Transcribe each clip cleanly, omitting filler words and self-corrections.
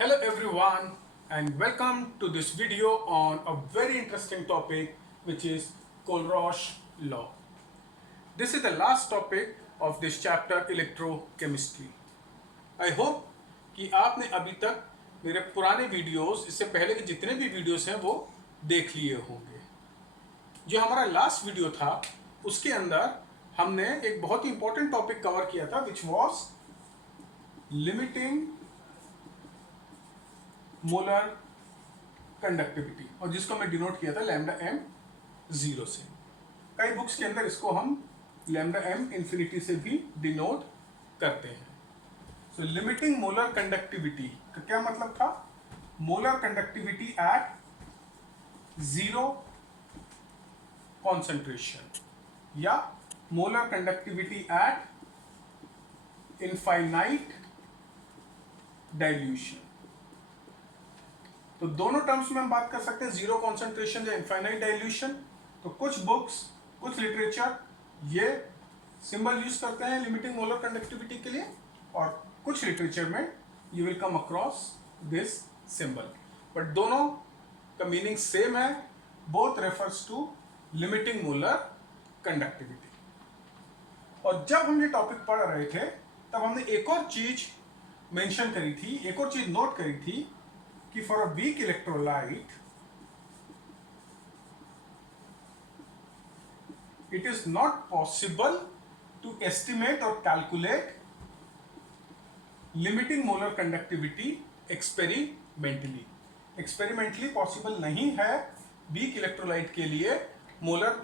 Hello everyone and welcome to this video on a very interesting topic which is Kohlrausch law. This is the last topic of this chapter electrochemistry. I hope कि आपने अभी तक मेरे पुराने videos इससे पहले के जितने भी वीडियोस हैं वो देख लिए होंगे. जो हमारा लास्ट वीडियो था उसके अंदर हमने एक बहुत ही इंपॉर्टेंट टॉपिक कवर किया था which was limiting molar conductivity और जिसको मैं डिनोट किया था लैम्डा एम 0 से. कई बुक्स के अंदर इसको हम लैम्डा एम इंफिनिटी से भी डिनोट करते हैं. सो लिमिटिंग मोलर कंडक्टिविटी का क्या मतलब था? मोलर कंडक्टिविटी एट 0 कॉन्सेंट्रेशन या molar conductivity eight infinite dilution. तो दोनों टर्म्स में हम बात कर सकते हैं, जीरो कॉन्सेंट्रेशन या इनफाइनाइट डाइल्यूशन. तो कुछ बुक्स, कुछ लिटरेचर ये सिंबल यूज करते हैं लिमिटिंग मोलर कंडक्टिविटी के लिए और कुछ लिटरेचर में you will come across this symbol. But दोनों का मीनिंग सेम है. Both refers to limiting molar conductivity. और जब हम ये टॉपिक पढ़ रहे थे तब हमने एक और चीज मेंशन करी थी, एक और चीज नोट करी थी कि for a weak electrolyte it is not possible to estimate or calculate limiting molar conductivity experimentally. Experimentally possible नहीं है weak electrolyte के लिए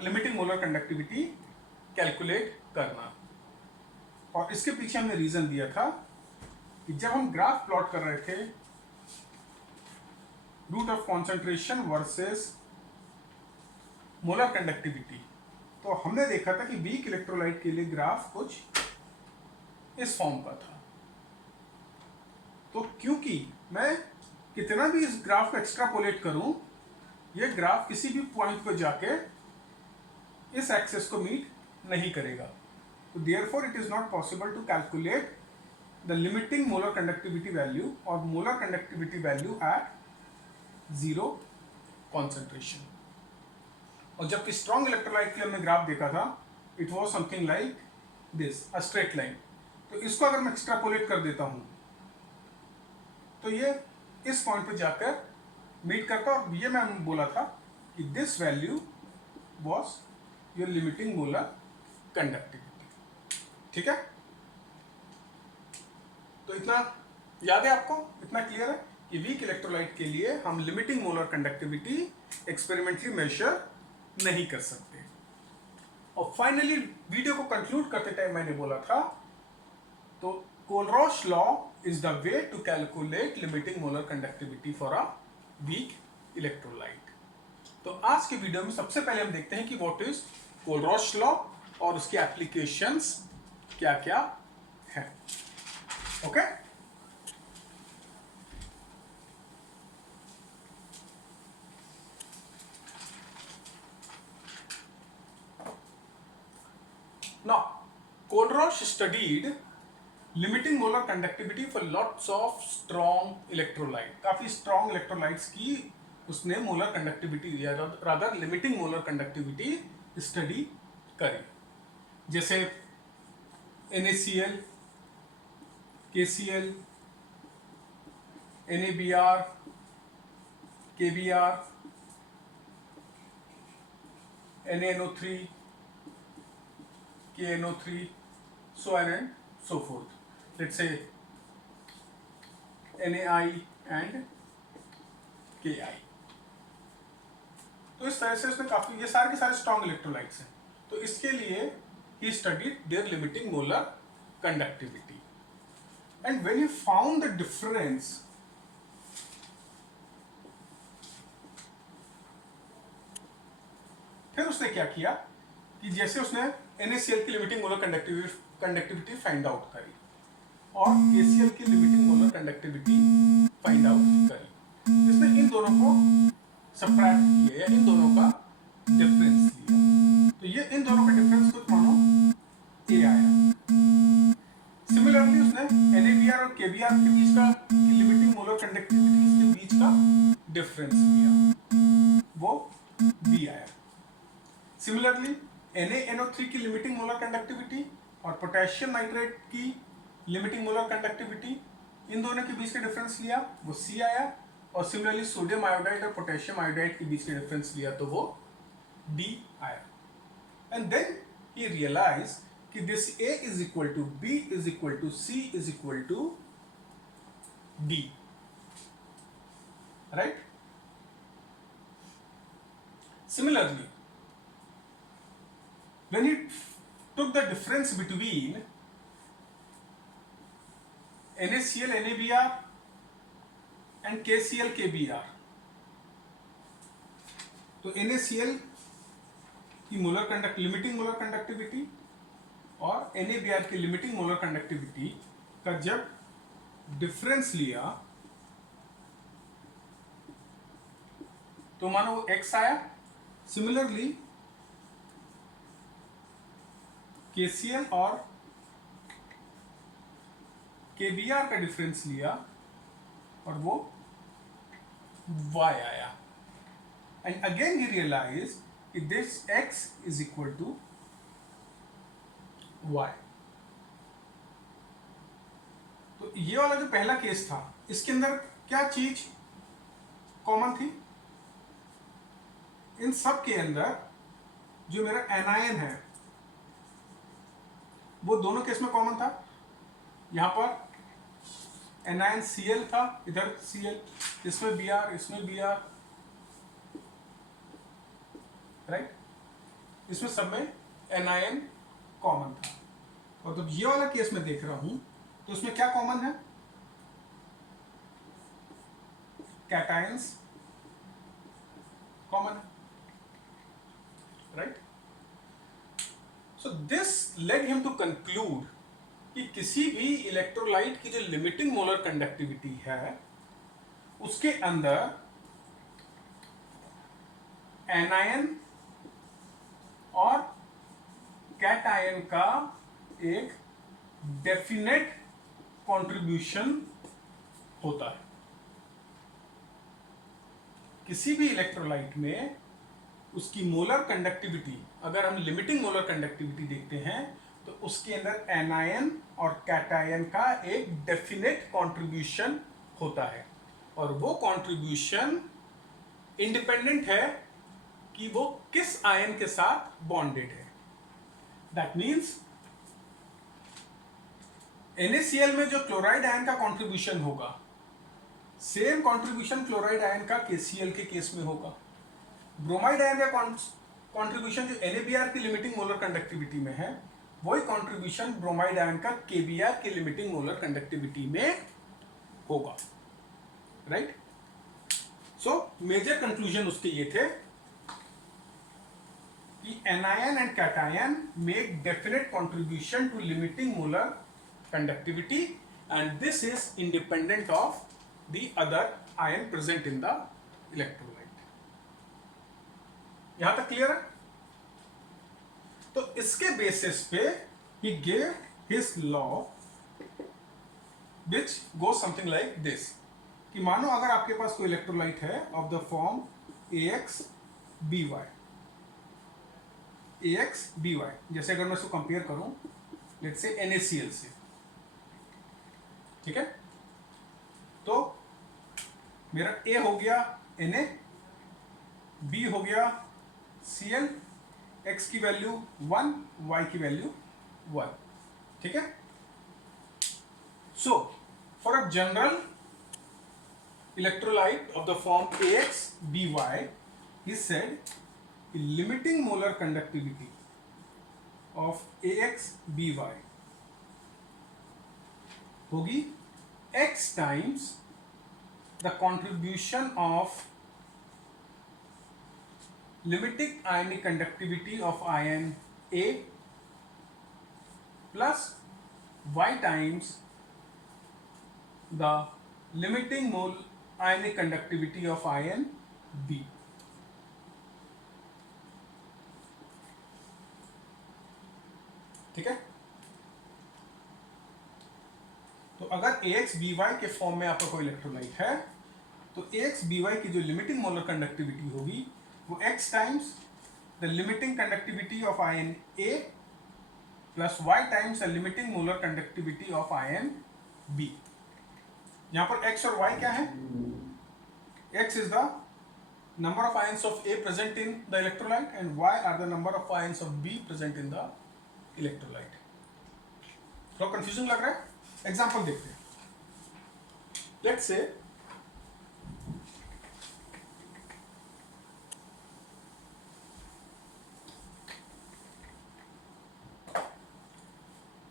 limiting molar conductivity कैलकुलेट करना. और इसके पीछे हमने रीजन दिया था कि जब हम ग्राफ प्लॉट कर रहे थे root of concentration versus molar conductivity, तो हमने देखा था कि वीक इलेक्ट्रोलाइट के लिए ग्राफ कुछ इस फॉर्म का था. तो क्योंकि मैं कितना भी इस ग्राफ को एक्स्ट्रापोलेट करूं, ये ग्राफ किसी भी पॉइंट पर जाके इस एक्सेस को मीट नहीं करेगा. तो therefore it is not possible to calculate the limiting molar conductivity value और molar conductivity value at 0 concentration. और जबकि स्ट्रॉन्ग इलेक्ट्रोलाइट के लिए हमने ग्राफ देखा था, it was something like this, a straight line. तो इसको अगर मैं एक्स्ट्रापोलेट कर देता हूं तो ये इस पॉइंट पे जाकर मीट करता. और ये मैं बोला था कि this value was your limiting molar conductivity. ठीक है, तो इतना याद है आपको, इतना क्लियर है कि वीक इलेक्ट्रोलाइट के लिए हम limiting molar conductivity experimentally measure नहीं कर सकते. और फाइनली वीडियो को कंक्लूड करते टाइम मैंने बोला था, तो Kohlrausch law is the way to calculate limiting molar conductivity for a weak electrolyte. तो आज के वीडियो में सबसे पहले हम देखते हैं कि व्हाट इज कोलरॉश लॉ और उसकी एप्लीकेशंस क्या क्या है. Okay, now Kohlrausch studied limiting molar conductivity for lots of strong electrolyte. काफी strong electrolytes की उसने मोलर कंडक्टिविटी या rather limiting molar conductivity study करी. जैसे NaCl, KCl, NaBr, KBr, NaNO3, KNO3, so on and so forth. Let's say NaI and Ki. तो इस तरह से उसने काफी, ये सारे के सारे स्ट्रॉन्ग इलेक्ट्रोलाइट्स हैं. तो इसके लिए he studied their limiting molar conductivity. And when he found the difference, फिर उसने क्या किया कि जैसे उसने NaCl की limiting molar conductivity find out करी और KCl की limiting molar conductivity find out करी. इसने इन दोनों को सबट्रैक्ट किया या इन दोनों का डिफरेंस लिया. तो ये इन दोनों का डिफरेंस कुछ मानो A आया. सिमिलरली उसने NaBr और KBr के बीच का लिमिटिंग मोलर मोलर कंडक्टिविटीज के बीच का डिफरेंस लिया, वो B आया। सिमिलरली NaNO3 की लिमिटिंग मोलर कंडक्टिविटी और पोटेशियम नाइट्रेट की लिमिटिंग मोलर कंडक्टिविटी, इन दोनों के बीच का डिफरेंस लिया, वो C आया। और सिमिलरली सोडियम आयोडाइड और पोटेशियम आयोडाइड के बीच का डिफरेंस लिया तो वो D आया। एंड देन ही रियलाइज कि this A is equal to B is equal to C is equal to D, right. Similarly, when he took the difference between NaCl NaBr and KCl KBr, तो NaCl की limiting molar conductivity और NaBr की limiting molar conductivity का जब difference लिया तो मानो वो X आया। सिमिलरली KCl और KBr का डिफरेंस लिया और वो Y आया। एंड अगेन ही रियलाइज कि this X is equal to Y। तो ये वाला जो पहला केस था, इसके अंदर क्या चीज कॉमन थी? इन सब के अंदर जो मेरा एनायन है वो दोनों केस में कॉमन था। यहां पर एनायन Cl था, इधर Cl, इसमें Br, इसमें Br, राइट। इसमें सब में एनायन कॉमन था। और जब ये वाला केस में देख रहा हूं तो इसमें क्या कॉमन है? कैटायंस कॉमन है, right. So this led him to conclude कि किसी भी इलेक्ट्रोलाइट की जो लिमिटिंग मोलर कंडक्टिविटी है उसके अंदर एनायन और कैटायन का एक डेफिनेट कंट्रीब्यूशन होता है। किसी भी इलेक्ट्रोलाइट में उसकी मोलर कंडक्टिविटी, अगर हम लिमिटिंग मोलर कंडक्टिविटी देखते हैं तो उसके अंदर एनायन और कैटायन का एक डेफिनेट कंट्रीब्यूशन होता है। और वो कंट्रीब्यूशन इंडिपेंडेंट है कि वो किस आयन के साथ बॉन्डेड है। दैट मीन्स NaCl में जो क्लोराइड आयन का कंट्रीब्यूशन होगा, सेम कंट्रीब्यूशन क्लोराइड आयन का KCl के केस में होगा। ब्रोमाइड आयन का कंट्रीब्यूशन जो NaBr की लिमिटिंग मोलर कंडक्टिविटी में है, वही कंट्रीब्यूशन ब्रोमाइड आयन का KBr की लिमिटिंग मोलर कंडक्टिविटी में होगा, राइट। सो मेजर कंक्लूजन उसके ये थे कि anion and cation make definite contribution to limiting molar conductivity and this is independent of the other ion present in the electrolyte। यहां तक क्लियर है? तो इसके बेसिस पे he gave his law which goes something like this कि मानो अगर आपके पास कोई इलेक्ट्रोलाइट है ऑफ द फॉर्म AXBY, जैसे अगर मैं इसको कंपेयर करूं लेट्स से NaCl से, ठीक है। तो मेरा A हो गया Na, B हो गया Cl, X की वैल्यू 1, Y की वैल्यू 1, ठीक है। So for a general electrolyte of the form AXBY, he said the limiting molar conductivity of AXBY होगी X times the contribution of limiting ionic conductivity of ion A plus Y times the limiting mole ionic conductivity of ion B। ठीक है। तो अगर AX/BY के form में आपका कोई electrolyte है तो AX/BY की जो लिमिटिंग मोलर कंडक्टिविटी होगी वो X times the limiting conductivity of ion A plus Y times the limiting molar conductivity of ion B। यहाँ पर X और Y क्या है? X is the number of ions of A present in the electrolyte and Y are the number of ions of B present in the electrolyte। थोड़ा confusing लग रहा है? Example देखते हैं। लेट्स से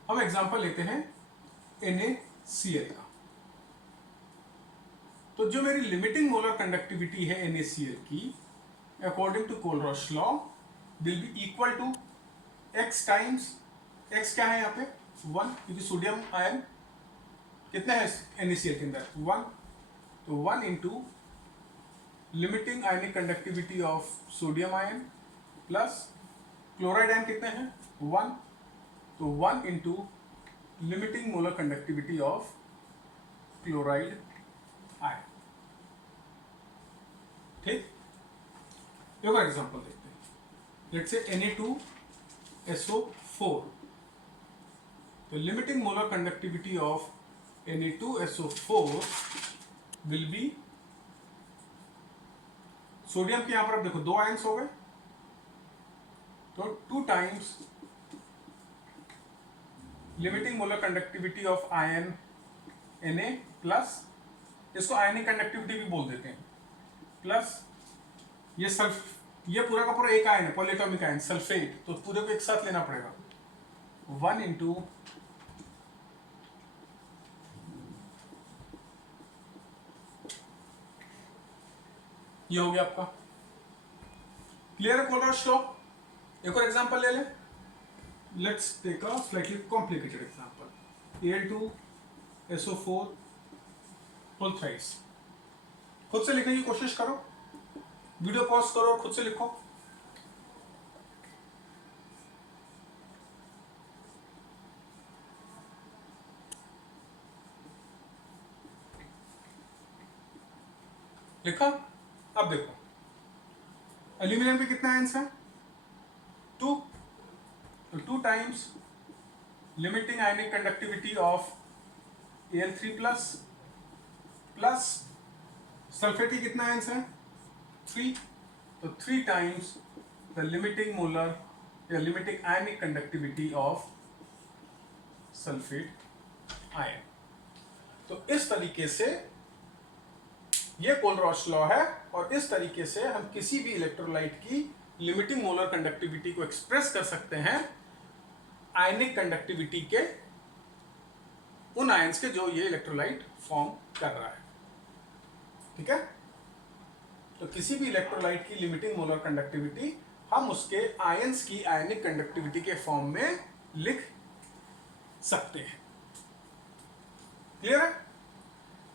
हम एग्जाम्पल लेते हैं NaCl का। तो जो मेरी लिमिटिंग मोलर कंडक्टिविटी है NaCl की according to Kohlrausch law will be equal to X times, X क्या है यहाँ पे 1, क्योंकि सोडियम आयन कितने हैं NaCl के अंदर 1, तो 1 into limiting ionic conductivity of sodium ion plus chloride ion कितने हैं 1, तो 1 into limiting molar conductivity of chloride ion. ठीक, एक और एग्जांपल देखते हैं। लेट्स से Na2SO4, तो limiting molar conductivity of Na2SO4 will be, sodium के यहां पर आप देखो 2 आयंस हो गए, तो 2 times limiting molar conductivity of ion Na plus, इसको आयनिक कंडक्टिविटी भी बोल देते हैं, प्लस ये पूरा का पूरा एक आयन है पॉलीएटॉमिक आयन सल्फेट, तो पूरे को एक साथ लेना पड़ेगा 1 इंटू ये हो गया आपका। क्लियर है कोलरॉश लॉ? एक और एग्जांपल ले लें। Let's take a slightly complicated example, Al2SO4 whole thrice. खुद से लिखने की कोशिश करो, वीडियो पॉज करो और खुद से लिखो। लिखा? अब देखो एल्यूमिनियम के कितने आयंस हैं 2, तो 2 times limiting ionic conductivity of Al3 plus, plus sulphate की कितने आयंस हैं 3, तो 3 टाइम्स द लिमिटिंग मोलर या limiting ionic conductivity of sulphate ion. तो इस तरीके से ये कोलरॉश लॉ है, और इस तरीके से हम किसी भी इलेक्ट्रोलाइट की लिमिटिंग मोलर कंडक्टिविटी को एक्सप्रेस कर सकते हैं आयनिक कंडक्टिविटी के उन आयंस के जो ये इलेक्ट्रोलाइट फॉर्म कर रहा है। ठीक है, तो किसी भी इलेक्ट्रोलाइट की लिमिटिंग मोलर कंडक्टिविटी हम उसके आयंस की आयनिक कंडक्टिविटी के फॉर्म में लिख सकते हैं। क्लियर है?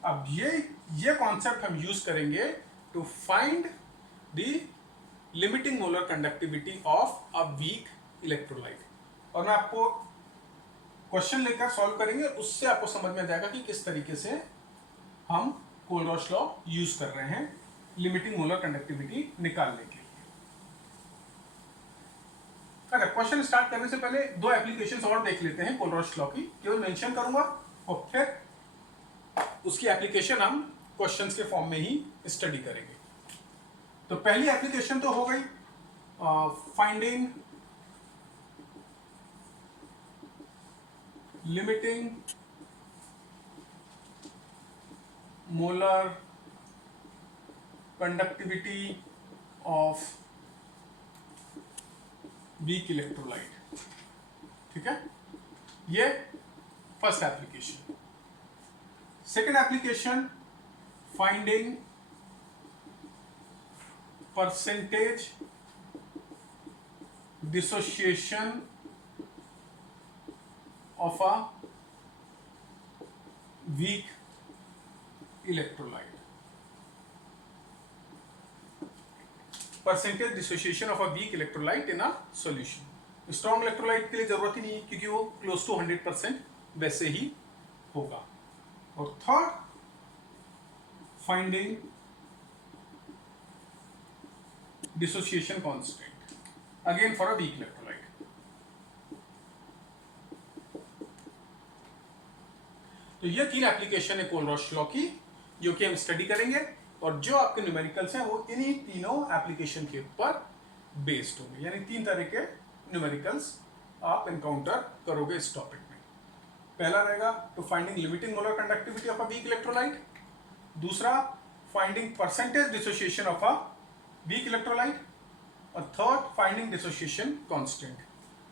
अब ये कॉन्सेप्ट हम यूज करेंगे to find the limiting molar conductivity of a weak electrolyte, और मैं आपको क्वेश्चन लेकर सॉल्व करेंगे, उससे आपको समझ में आ जाएगा कि किस तरीके से हम कोलरॉश लॉ यूज कर रहे हैं लिमिटिंग मोलर कंडक्टिविटी निकालने के लिए। अच्छा, क्वेश्चन स्टार्ट करने से पहले 2 एप्लीकेशंस और देख लेते हैं कोलरॉश लॉ की, केवल मेंशन करूंगा और फिर उसकी एप्लीकेशन हम क्वेश्चंस के फॉर्म में ही स्टडी करेंगे। तो पहली एप्लीकेशन तो हो गई finding limiting molar conductivity of weak electrolyte. ठीक है, ये first application. Second application finding percentage dissociation of a weak electrolyte. Percentage dissociation of a weak electrolyte in a solution. Strong electrolyte के लिए जरूरत ही नहीं है क्योंकि वो क्लोज टू 100% वैसे ही होगा। और third finding dissociation constant again for a weak electrolyte. तो ये 3 एप्लीकेशन है कोलरॉश लॉ की जो कि हम स्टडी करेंगे और जो आपके न्यूमेरिकल्स हैं वो इन्हीं तीनों एप्लीकेशन के ऊपर बेस्ड होंगे, यानी 3 तरह के न्यूमेरिकल्स आप एनकाउंटर करोगे इस टॉपिक में। पहला रहेगा to finding limiting molar conductivity of a weak electrolyte, दूसरा finding percentage dissociation of a weak electrolyte, और थर्ड फाइंडिंग डिसोसिएशन कांस्टेंट।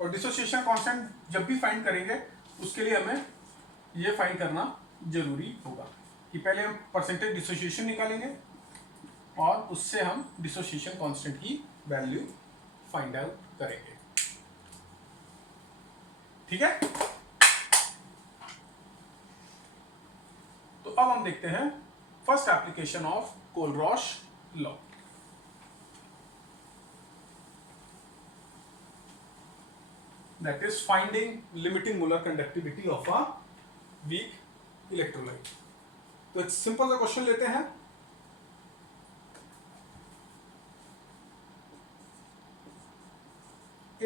और डिसोसिएशन कांस्टेंट जब भी फाइंड करेंगे उसके लिए हमें ये फाइंड करना जरूरी होगा कि पहले हम परसेंटेज डिसोसिएशन निकालेंगे और उससे हम डिसोसिएशन कांस्टेंट की वैल्यू फाइंड आउट करेंगे। ठीक है, तो अब हम देखते हैं first application of Kohlrausch law. That is finding limiting molar conductivity of a weak electrolyte. तो एक सिंपल सा क्वेश्चन लेते हैं।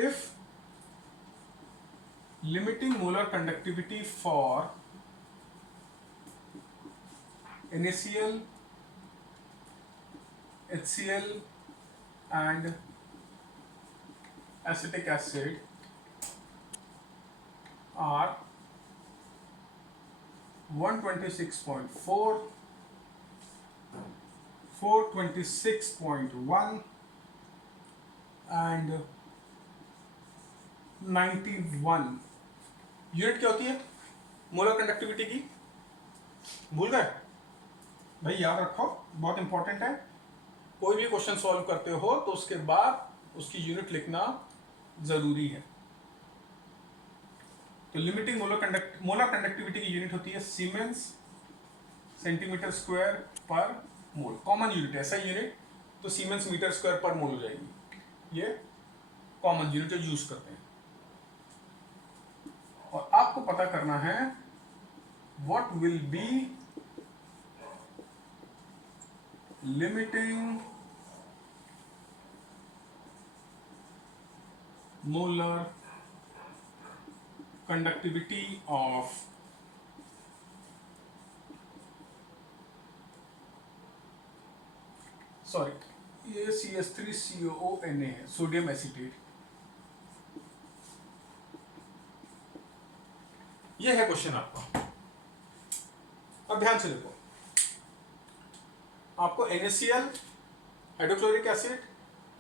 If limiting molar conductivity for NaCl, HCl and acetic acid are 126.4, 426.1 and 91 unit क्या होती है मोलर कंडक्टिविटी की? भूल गए भाई? याद रखो, बहुत इंपॉर्टेंट है। कोई भी क्वेश्चन सॉल्व करते हो तो उसके बाद उसकी यूनिट लिखना जरूरी है। तो लिमिटिंग मोलर कंडक्टिविटी की यूनिट होती है सीमेंस सेंटीमीटर स्क्वायर पर मोल। कॉमन यूनिट ऐसा यूनिट तो सीमेंस मीटर स्क्वायर पर मोल हो जाएगी। ये कॉमन यूनिट जो यूज करते हैं। और आपको पता करना है what will be limiting molar conductivity of ये CH3COONA है, सोडियम एसीटेट। ये है क्वेश्चन आपका। अब ध्यान से देखो, आपको NaCl, हाइड्रोक्लोरिक एसिड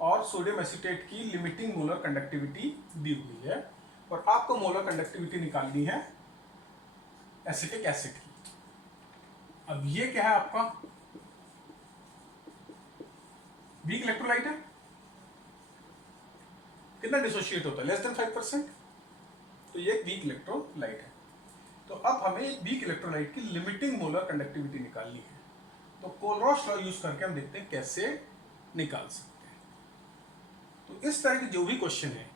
और सोडियम एसीटेट की लिमिटिंग मोलर कंडक्टिविटी दी हुई है और आपको मोलर कंडक्टिविटी निकालनी है एसिटिक एसिड की। अब ये क्या है आपका? वीक इलेक्ट्रोलाइट है। कितना डिसोशिएट होता है? Less than 5%। तो ये एक वीक इलेक्ट्रोलाइट है। तो अब हमें एक वीक इलेक्ट्रोलाइट की लिमिटिंग मोलर कंडक्टिविटी निकालनी है। तो कोलरॉश लॉ यूज करके हम देखते हैं कैसे निकाल सकते हैं। तो इस तरह के जो भी क्वेश्चन है,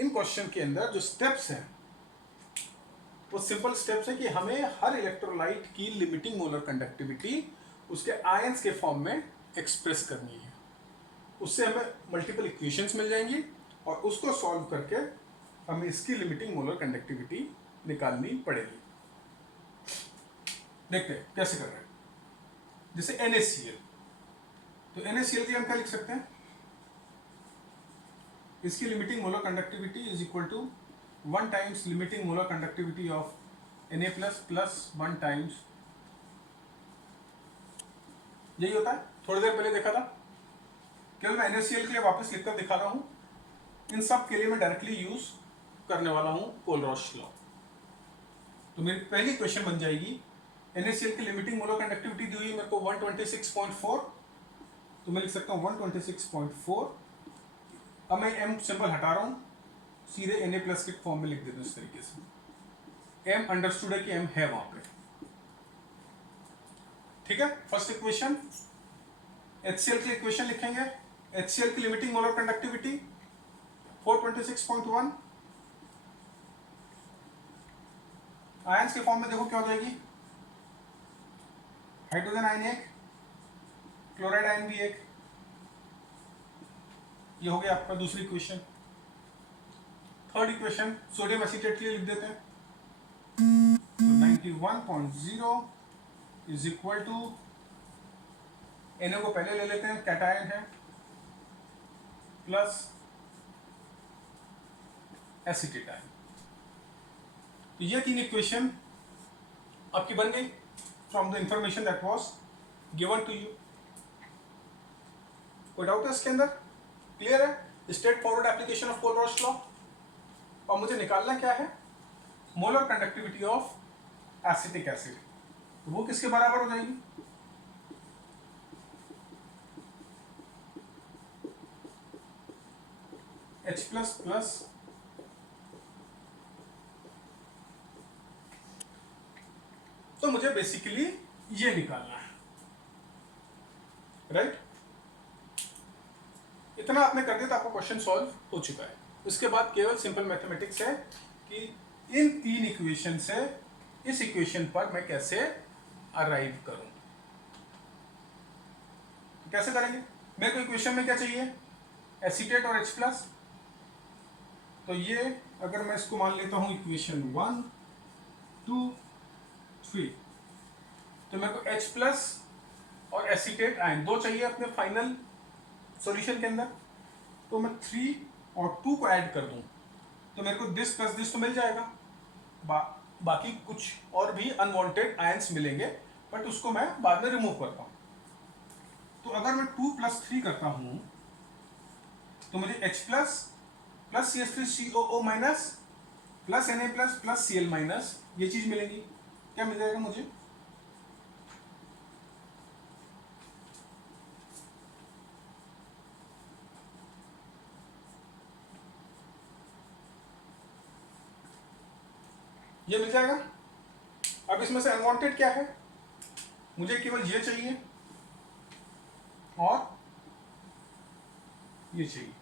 इन क्वेश्चन के अंदर जो स्टेप्स हैं वो सिंपल स्टेप्स है कि हमें हर इलेक्ट्रोलाइट की लिमिटिंग मोलर कंडक्टिविटी उसके आयंस के फॉर्म में एक्सप्रेस करनी है। उससे हमें मल्टीपल इक्वेशंस मिल जाएंगी और उसको सॉल्व करके हमें इसकी लिमिटिंग मोलर कंडक्टिविटी निकालनी पड़ेगी। देखते हैं कैसे कर रहे हैं। जैसे NaCl, तो NaCl के लिए हम क्या लिख सकते हैं? इसकी limiting molar conductivity is equal to 1 times limiting molar conductivity of Na plus 1 times, यही होता है। थोड़ी देर पहले देखा था, केवल मैं NaCl के लिए वापस लिखकर दिखा रहा हूं। इन सब के लिए मैं डायरेक्टली यूज करने वाला हूं कोलरॉश लॉ। तो मेरी पहली क्वेश्चन बन जाएगी, NaCl की लिमिटिंग मोलर कंडक्टिविटी दी हुई है मेरे को 126.4, तो मैं लिख सकता हूँ 126.4। अब मैं M सिंबल हटा रहा हूँ, सीधे Na प्लस के फॉर्म में लिख देता हूँ इस तरीके से। M अंडरस्टूड है कि M है वहां पे। ठीक है, फर्स्ट इक्वेशन। HCl की इक्वेशन लिखेंगे। HCl की लिमिटिंग मोलर कंडक्टिविटी 426.1। आयंस के फॉर्म में देखो क्या हो जाएगी, हाइड्रोजन आयन एक, क्लोराइड आयन भी एक। ये हो गया आपका दूसरी equation. Third equation sodium acetate के लिए लिख देते हैं। तो 91.0 इज इक्वल टू, Na को पहले ले लेते हैं, कैटायन है, प्लस एसीटेट आयन। तो ये तीन इक्वेशन आपकी बन गई from the information that was given to you. कोई डाउट है इसके अंदर? क्लियर है? Straightforward application of Kohlrausch law. और मुझे निकालना क्या है? Molar conductivity of acetic acid. तो वो किसके बराबर हो जाएगी? H प्लस प्लस तो मुझे बेसिकली ये निकालना है, राइट? इतना आपने कर दिया तो आपका क्वेश्चन सॉल्व हो चुका है। इसके बाद केवल सिंपल मैथमेटिक्स है कि इन तीन इक्वेशन से इस इक्वेशन पर मैं कैसे अराइव करूं। कैसे करेंगे? मेरे को इक्वेशन में क्या चाहिए? एसीटेट और H प्लस। तो ये अगर मैं इसको मान लेता हूं इक्वेशन 1, 2, 3, तो मेरे को H प्लस और एसीटेट आयन दो चाहिए अपने फाइनल सॉल्यूशन के अंदर। तो मैं 3 और 2 को ऐड कर दूं तो मेरे को दिस प्लस दिस तो मिल जाएगा। बाकी कुछ और भी अनवांटेड आयंस मिलेंगे, बट उसको मैं बाद में रिमूव करता हूं। तो अगर मैं 2 + 3 करता हूं तो मुझे H plus plus CH3COO minus plus Na plus plus Cl minus ये चीज मिलेगी। क्या मिल जाएगा मुझे? ये मिल जाएगा। अब इसमें से अनवांटेड क्या है? मुझे केवल ये चाहिए और ये चाहिए।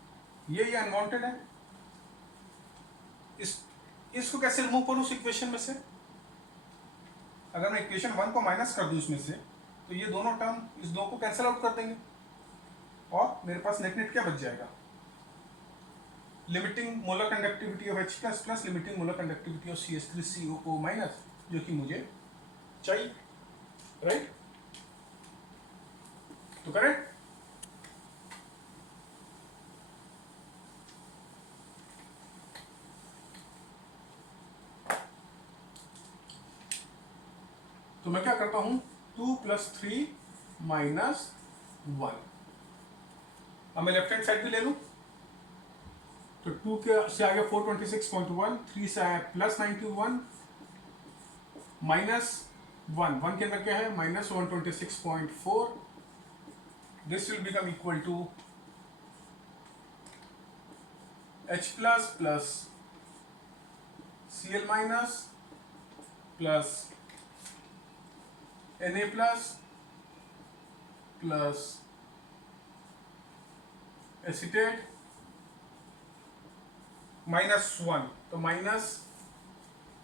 ये अनवांटेड है। इसको कैसे रिमूव करूं उस इक्वेशन में से? अगर मैं इक्वेशन 1 को माइनस कर दूं इसमें से तो ये दोनों टर्म इस दो को कैंसिल आउट कर देंगे और मेरे पास नेट नेट क्या बच जाएगा? Limiting molar conductivity of H plus plus limiting molar conductivity of CH3COO minus, जो कि मुझे चाहिए, राइट? तो करेक्ट। तो मैं क्या करता हूं? 2 + 3 - 1। अब मैं लेफ्ट हैंड साइड भी ले लूं तो 2 के से आ गया 426.1, 3 से आया +91 -1, 1 के अंदर क्या है? -126.4। This will become equal to H plus plus Cl minus plus Na plus plus acetate -1, तो minus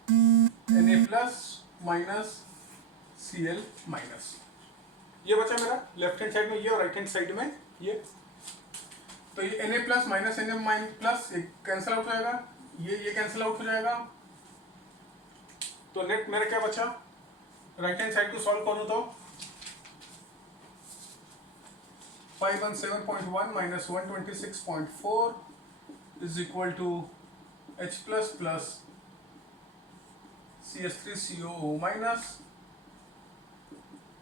Na plus minus Cl minus. ये बचा मेरा लेफ्ट हैंड साइड में ये और राइट हैंड साइड में ये। तो ये Na plus minus Na minus plus cancel out हो जाएगा, ये कैंसिल आउट हो जाएगा। तो नेट मेरा क्या बचा? राइट हैंड साइड को सॉल्व करूं तो 517.1 - 126.4 is equal to H plus plus CH3COO minus.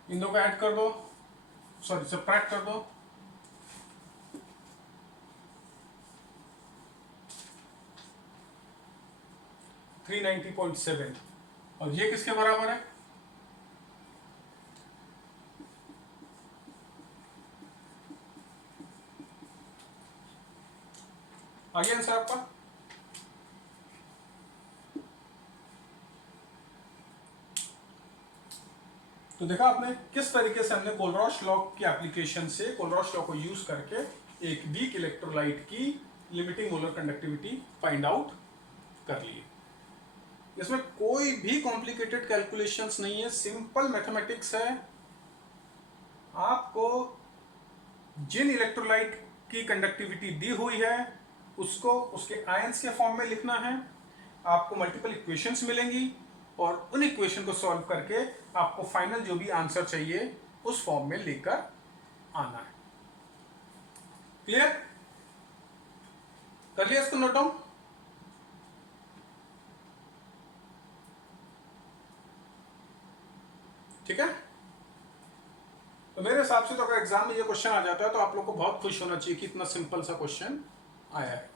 इन दो को ऐड कर दो, सॉरी सबट्रैक्ट कर दो। $390.7 और ये किसके बराबर है? आगे आंसर आपका। तो देखा आपने किस तरीके से हमने कोलरॉश लॉ की एप्लीकेशन से कोलरॉश लॉ को यूज करके एक वीक इलेक्ट्रोलाइट की limiting molar conductivity find out कर ली। इसमें कोई भी कॉम्प्लिकेटेड कैलकुलेशंस नहीं है, सिंपल मैथमेटिक्स है। आपको जिन इलेक्ट्रोलाइट की कंडक्टिविटी दी हुई है उसको उसके आयंस के फॉर्म में लिखना है। आपको मल्टीपल इक्वेशंस मिलेंगी और उन इक्वेशन को सॉल्व करके आपको फाइनल जो भी आंसर चाहिए उस फॉर्म में लेकर आना है। क्लियर? कर लिया इसको नोट डाउन? ठीक है। तो मेरे हिसाब से तो अगर एग्जाम में ये क्वेश्चन आ जाता है तो आप लोग को बहुत खुश होना चाहिए कि इतना सिंपल सा क्वेश्चन आया है।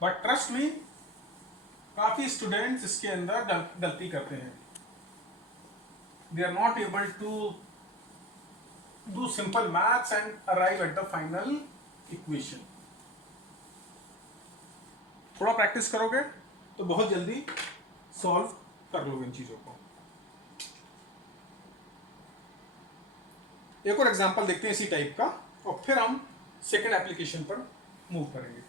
बट ट्रस्ट मी, काफी स्टूडेंट्स इसके अंदर गलती करते हैं। They are not able to do simple maths and arrive at the final equation. थोड़ा प्रैक्टिस करोगे तो बहुत जल्दी सॉल्व कर लोगे इन चीजों को। एक और एग्जांपल देखते हैं इसी टाइप का और फिर हम सेकंड एप्लीकेशन पर मूव करेंगे।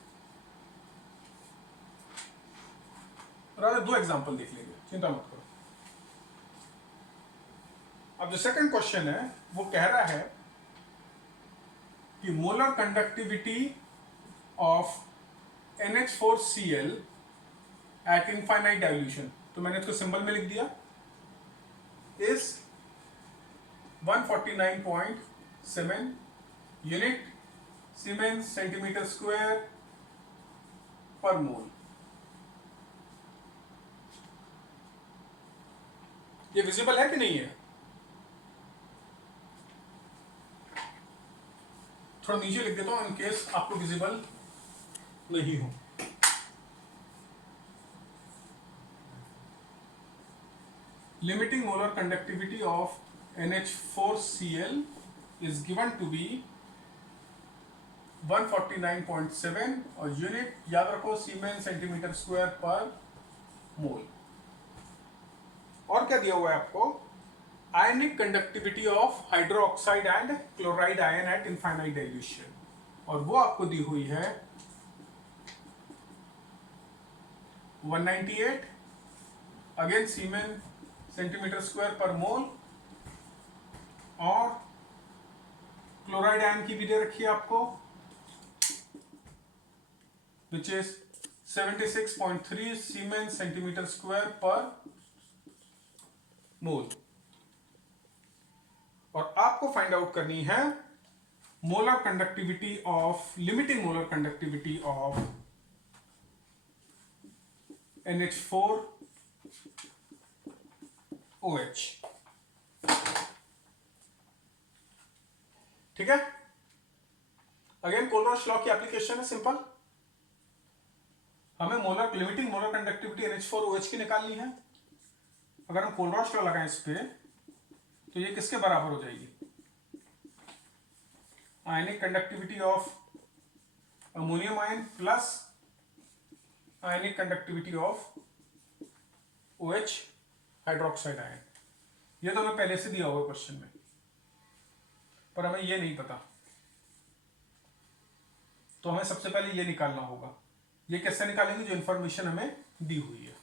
रादर दो एग्जांपल देख लेंगे, चिंता मत करो। अब जो सेकंड क्वेश्चन है वो कह रहा है कि molar conductivity of NH4Cl eight infinite dilution, तो मैंने इसको सिंबल में लिख दिया, is 149.7 unit siemens centimetre square per मोल। ये विजिबल है कि नहीं है? थोड़ा नीचे लिख देता हूं इन केस आपको विजिबल नहीं हो। Limiting molar conductivity of NH4Cl is given to be 149.7 और यूनिट याद रखो सीमेन सेंटीमीटर स्क्वायर पर मोल। और क्या दिया हुआ है आपको? Ionic conductivity of hydroxide and chloride ion at infinite dilution, और वो आपको दी हुई है 198 अगेन सीमेन सेंटीमीटर स्क्वायर पर मोल, और क्लोराइड आयन की भी दे रखी है आपको which is 76.3 siemens centimetre square per mole. और आपको फाइंड आउट करनी है molar conductivity of, limiting molar conductivity of NH4OH। ठीक है। अगेन कोलरॉश लॉ की एप्लीकेशन है सिंपल। हमें molar limiting molar conductivity NH4OH की निकालनी है। अगर हम कोलरॉश लॉ लगाएं इस पे तो ये किसके बराबर हो जाएगी? Ionic conductivity of ammonium ion plus ionic conductivity of OH hydroxide ion. ये तो हमें पहले से दिया हुआ क्वेश्चन में, पर हमें ये नहीं पता, तो हमें सबसे पहले ये निकालना होगा। ये कैसे निकालेंगे? जो इंफॉर्मेशन हमें दी हुई है।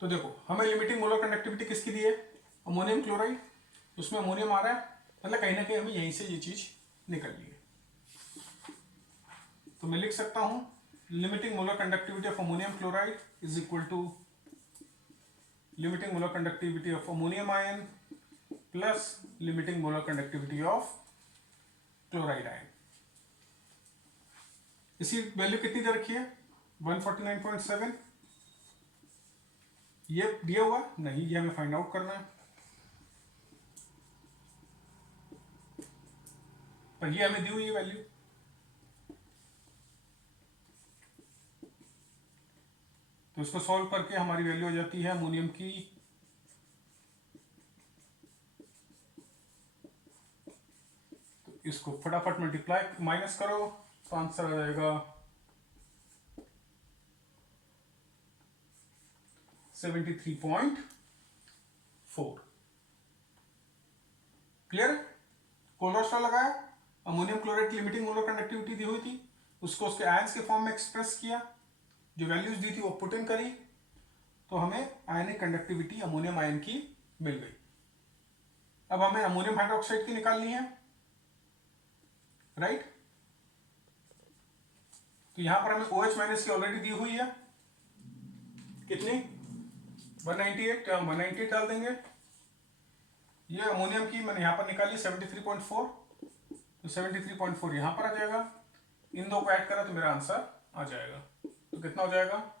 तो देखो, हमें लिमिटिंग मोलर कंडक्टिविटी किसकी दी है? अमोनियम क्लोराइड, उसमें अमोनियम आ रहा है, मतलब कहीं ना कहीं हमें यहीं से ये चीज निकल ली है। तो मैं लिख सकता हूं limiting molar conductivity of ammonium chloride is equal to limiting molar conductivity of ammonium ion plus limiting molar conductivity of chloride ion. इसी वैल्यू कितनी दे रखी है? 149.7। ये दिया हुआ नहीं, ये हमें फाइंड आउट करना है, पर ये हमें दी हुई है वैल्यू। तो इसको सॉल्व करके हमारी वैल्यू हो जाती है अमोनियम की तो इसको फटाफट मल्टीप्लाई माइनस करो तो आंसर आ जाएगा 73.4। क्लियर? कोलोस्ट्रॉल लगाया, अमोनियम क्लोराइड की लिमिटिंग मोलर कंडक्टिविटी दी हुई थी, उसको उसके आयंस के फॉर्म में एक्सप्रेस किया, जो वैल्यूज दी थी वो पुट इन करी, तो हमें आयनिक कंडक्टिविटी अमोनियम आयन की मिल गई। अब हमें अमोनियम हाइड्रोक्साइड की निकालनी है, राइट। तो यहां पर हमें OH माइनस की ऑलरेडी दी हुई है, कितनी 198, 198 डाल देंगे। ये अमोनियम की मैंने यहां पर निकाली 73.4, तो 73.4 यहां पर आ जाएगा। इन दो को ऐड करा तो मेरा आंसर आ जाएगा। तो कितना हो जाएगा,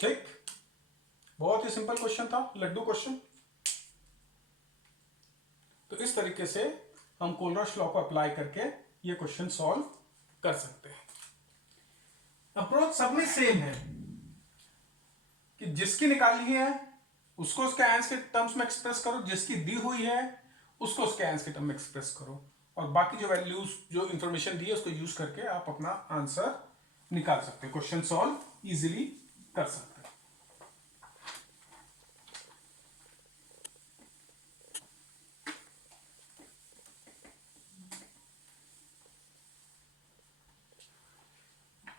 ठीक। बहुत ही सिंपल क्वेश्चन था, लड्डू क्वेश्चन। तो इस तरीके से हम कोलरश लॉ को अप्लाई करके ये क्वेश्चन सॉल्व कर सकते हैं। अप्रोच सब में सेम है कि जिसकी निकाली है उसको उसके आंसर के टर्म्स में एक्सप्रेस करो, जिसकी दी हुई है उसको उसके आंसर के टर्म में एक्सप्रेस करो, और बाकी जो वैल्यूज जो इंफॉर्मेशन दी है उसको यूज करके आप अपना आंसर निकाल सकते हैं, क्वेश्चन सॉल्व इजीली कर सकते हैं।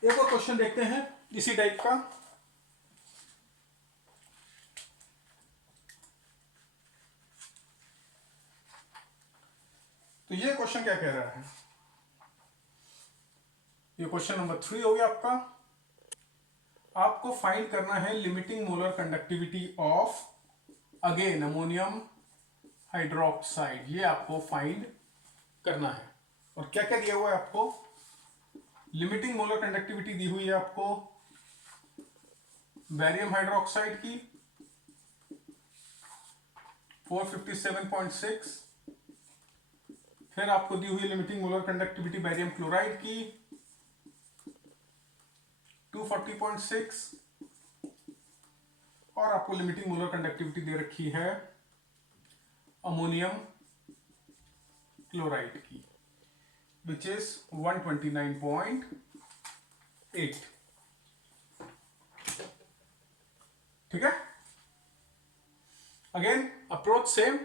एक और क्वेश्चन देखते हैं इसी टाइप का। तो ये क्वेश्चन क्या कह रहा है, ये क्वेश्चन नंबर 3 हो गया आपका। आपको फाइंड करना है limiting molar conductivity of again ammonium hydroxide, ये आपको फाइंड करना है। और क्या क्या दिया हुआ है आपको, लिमिटिंग मोलर कंडक्टिविटी दी हुई है आपको बैरियम हाइड्रोक्साइड की 457.6, फिर आपको दी हुई limiting molar conductivity barium chloride की 240.6, और आपको लिमिटिंग मोलर कंडक्टिविटी दे रखी है अमोनियम क्लोराइड की विच इज 129.8। ठीक है, अगेन अप्रोच सेम,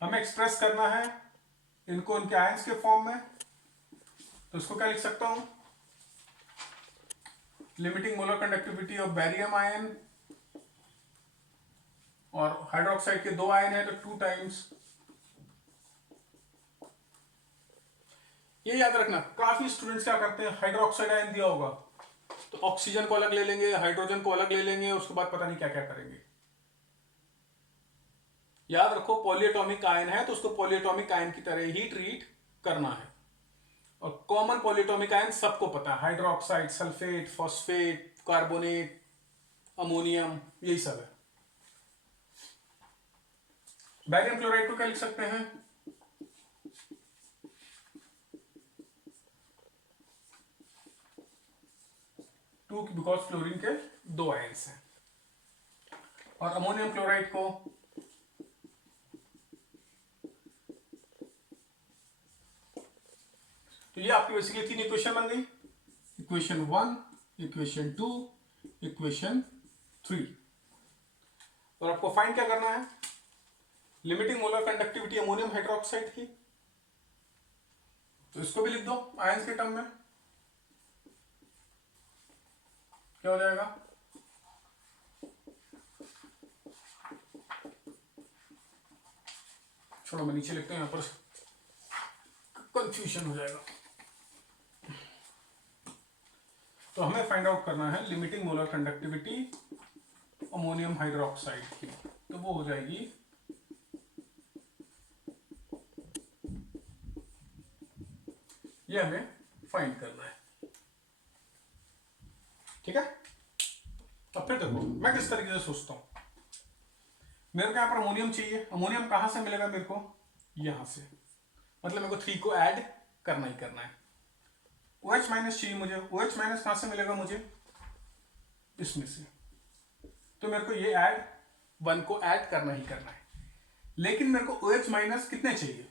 हमें एक्सप्रेस करना है इनको इनके आयंस के फॉर्म में। तो इसको क्या लिख सकता हूं, limiting molar conductivity of barium ion, और हाइड्रोक्साइड के 2 आयन है तो 2 टाइम्स। ये याद रखना, काफी स्टूडेंट्स क्या करते हैं, हाइड्रोक्साइड आयन दिया होगा तो ऑक्सीजन को अलग ले लेंगे, हाइड्रोजन को अलग ले लेंगे, उसके बाद पता नहीं क्या क्या करेंगे। याद रखो पॉलीएटॉमिक आयन है तो उसको पॉलीएटॉमिक आयन की तरह ही ट्रीट करना है। और कॉमन पॉलीएटॉमिक आयन सबको पता है, hydroxide, sulphate, phosphate, carbonate, ammonium, यही सब है। बैरियम क्लोराइड को क्या लिख सकते हैं, टू, बिकॉज फ्लोरीन के 2 आयन्स हैं। और अमोनियम क्लोराइड को तो ये आपकी बेसिकली 3 इक्वेशन बन गई, इक्वेशन 1, इक्वेशन 2, इक्वेशन 3। और आपको फाइंड क्या करना है, limiting molar conductivity ammonium hydroxide की, तो इसको भी लिख दो आयंस के टर्म में। क्या हो जाएगा, छोड़ो मैं नीचे लिखते हैं, यहां पर कंफ्यूजन हो जाएगा। तो हमें फाइंड आउट करना है limiting molar conductivity ammonium hydroxide की, तो वो हो जाएगी ये हमें फाइंड करना है। ठीक है, अब फिर देखो मैं किस तरीके से सोचता हूं, मेरे को यहां पर अमोनियम चाहिए, अमोनियम कहां से मिलेगा मेरे को, यहां से, मतलब मेरे को 3 को ऐड करना ही करना है। OH माइनस चाहिए मुझे, OH माइनस कहां से मिलेगा मुझे, इसमें से, तो मेरे को ये ऐड 1 को ऐड करना ही करना है। लेकिन मेरे को OH माइनस कितने चाहिए,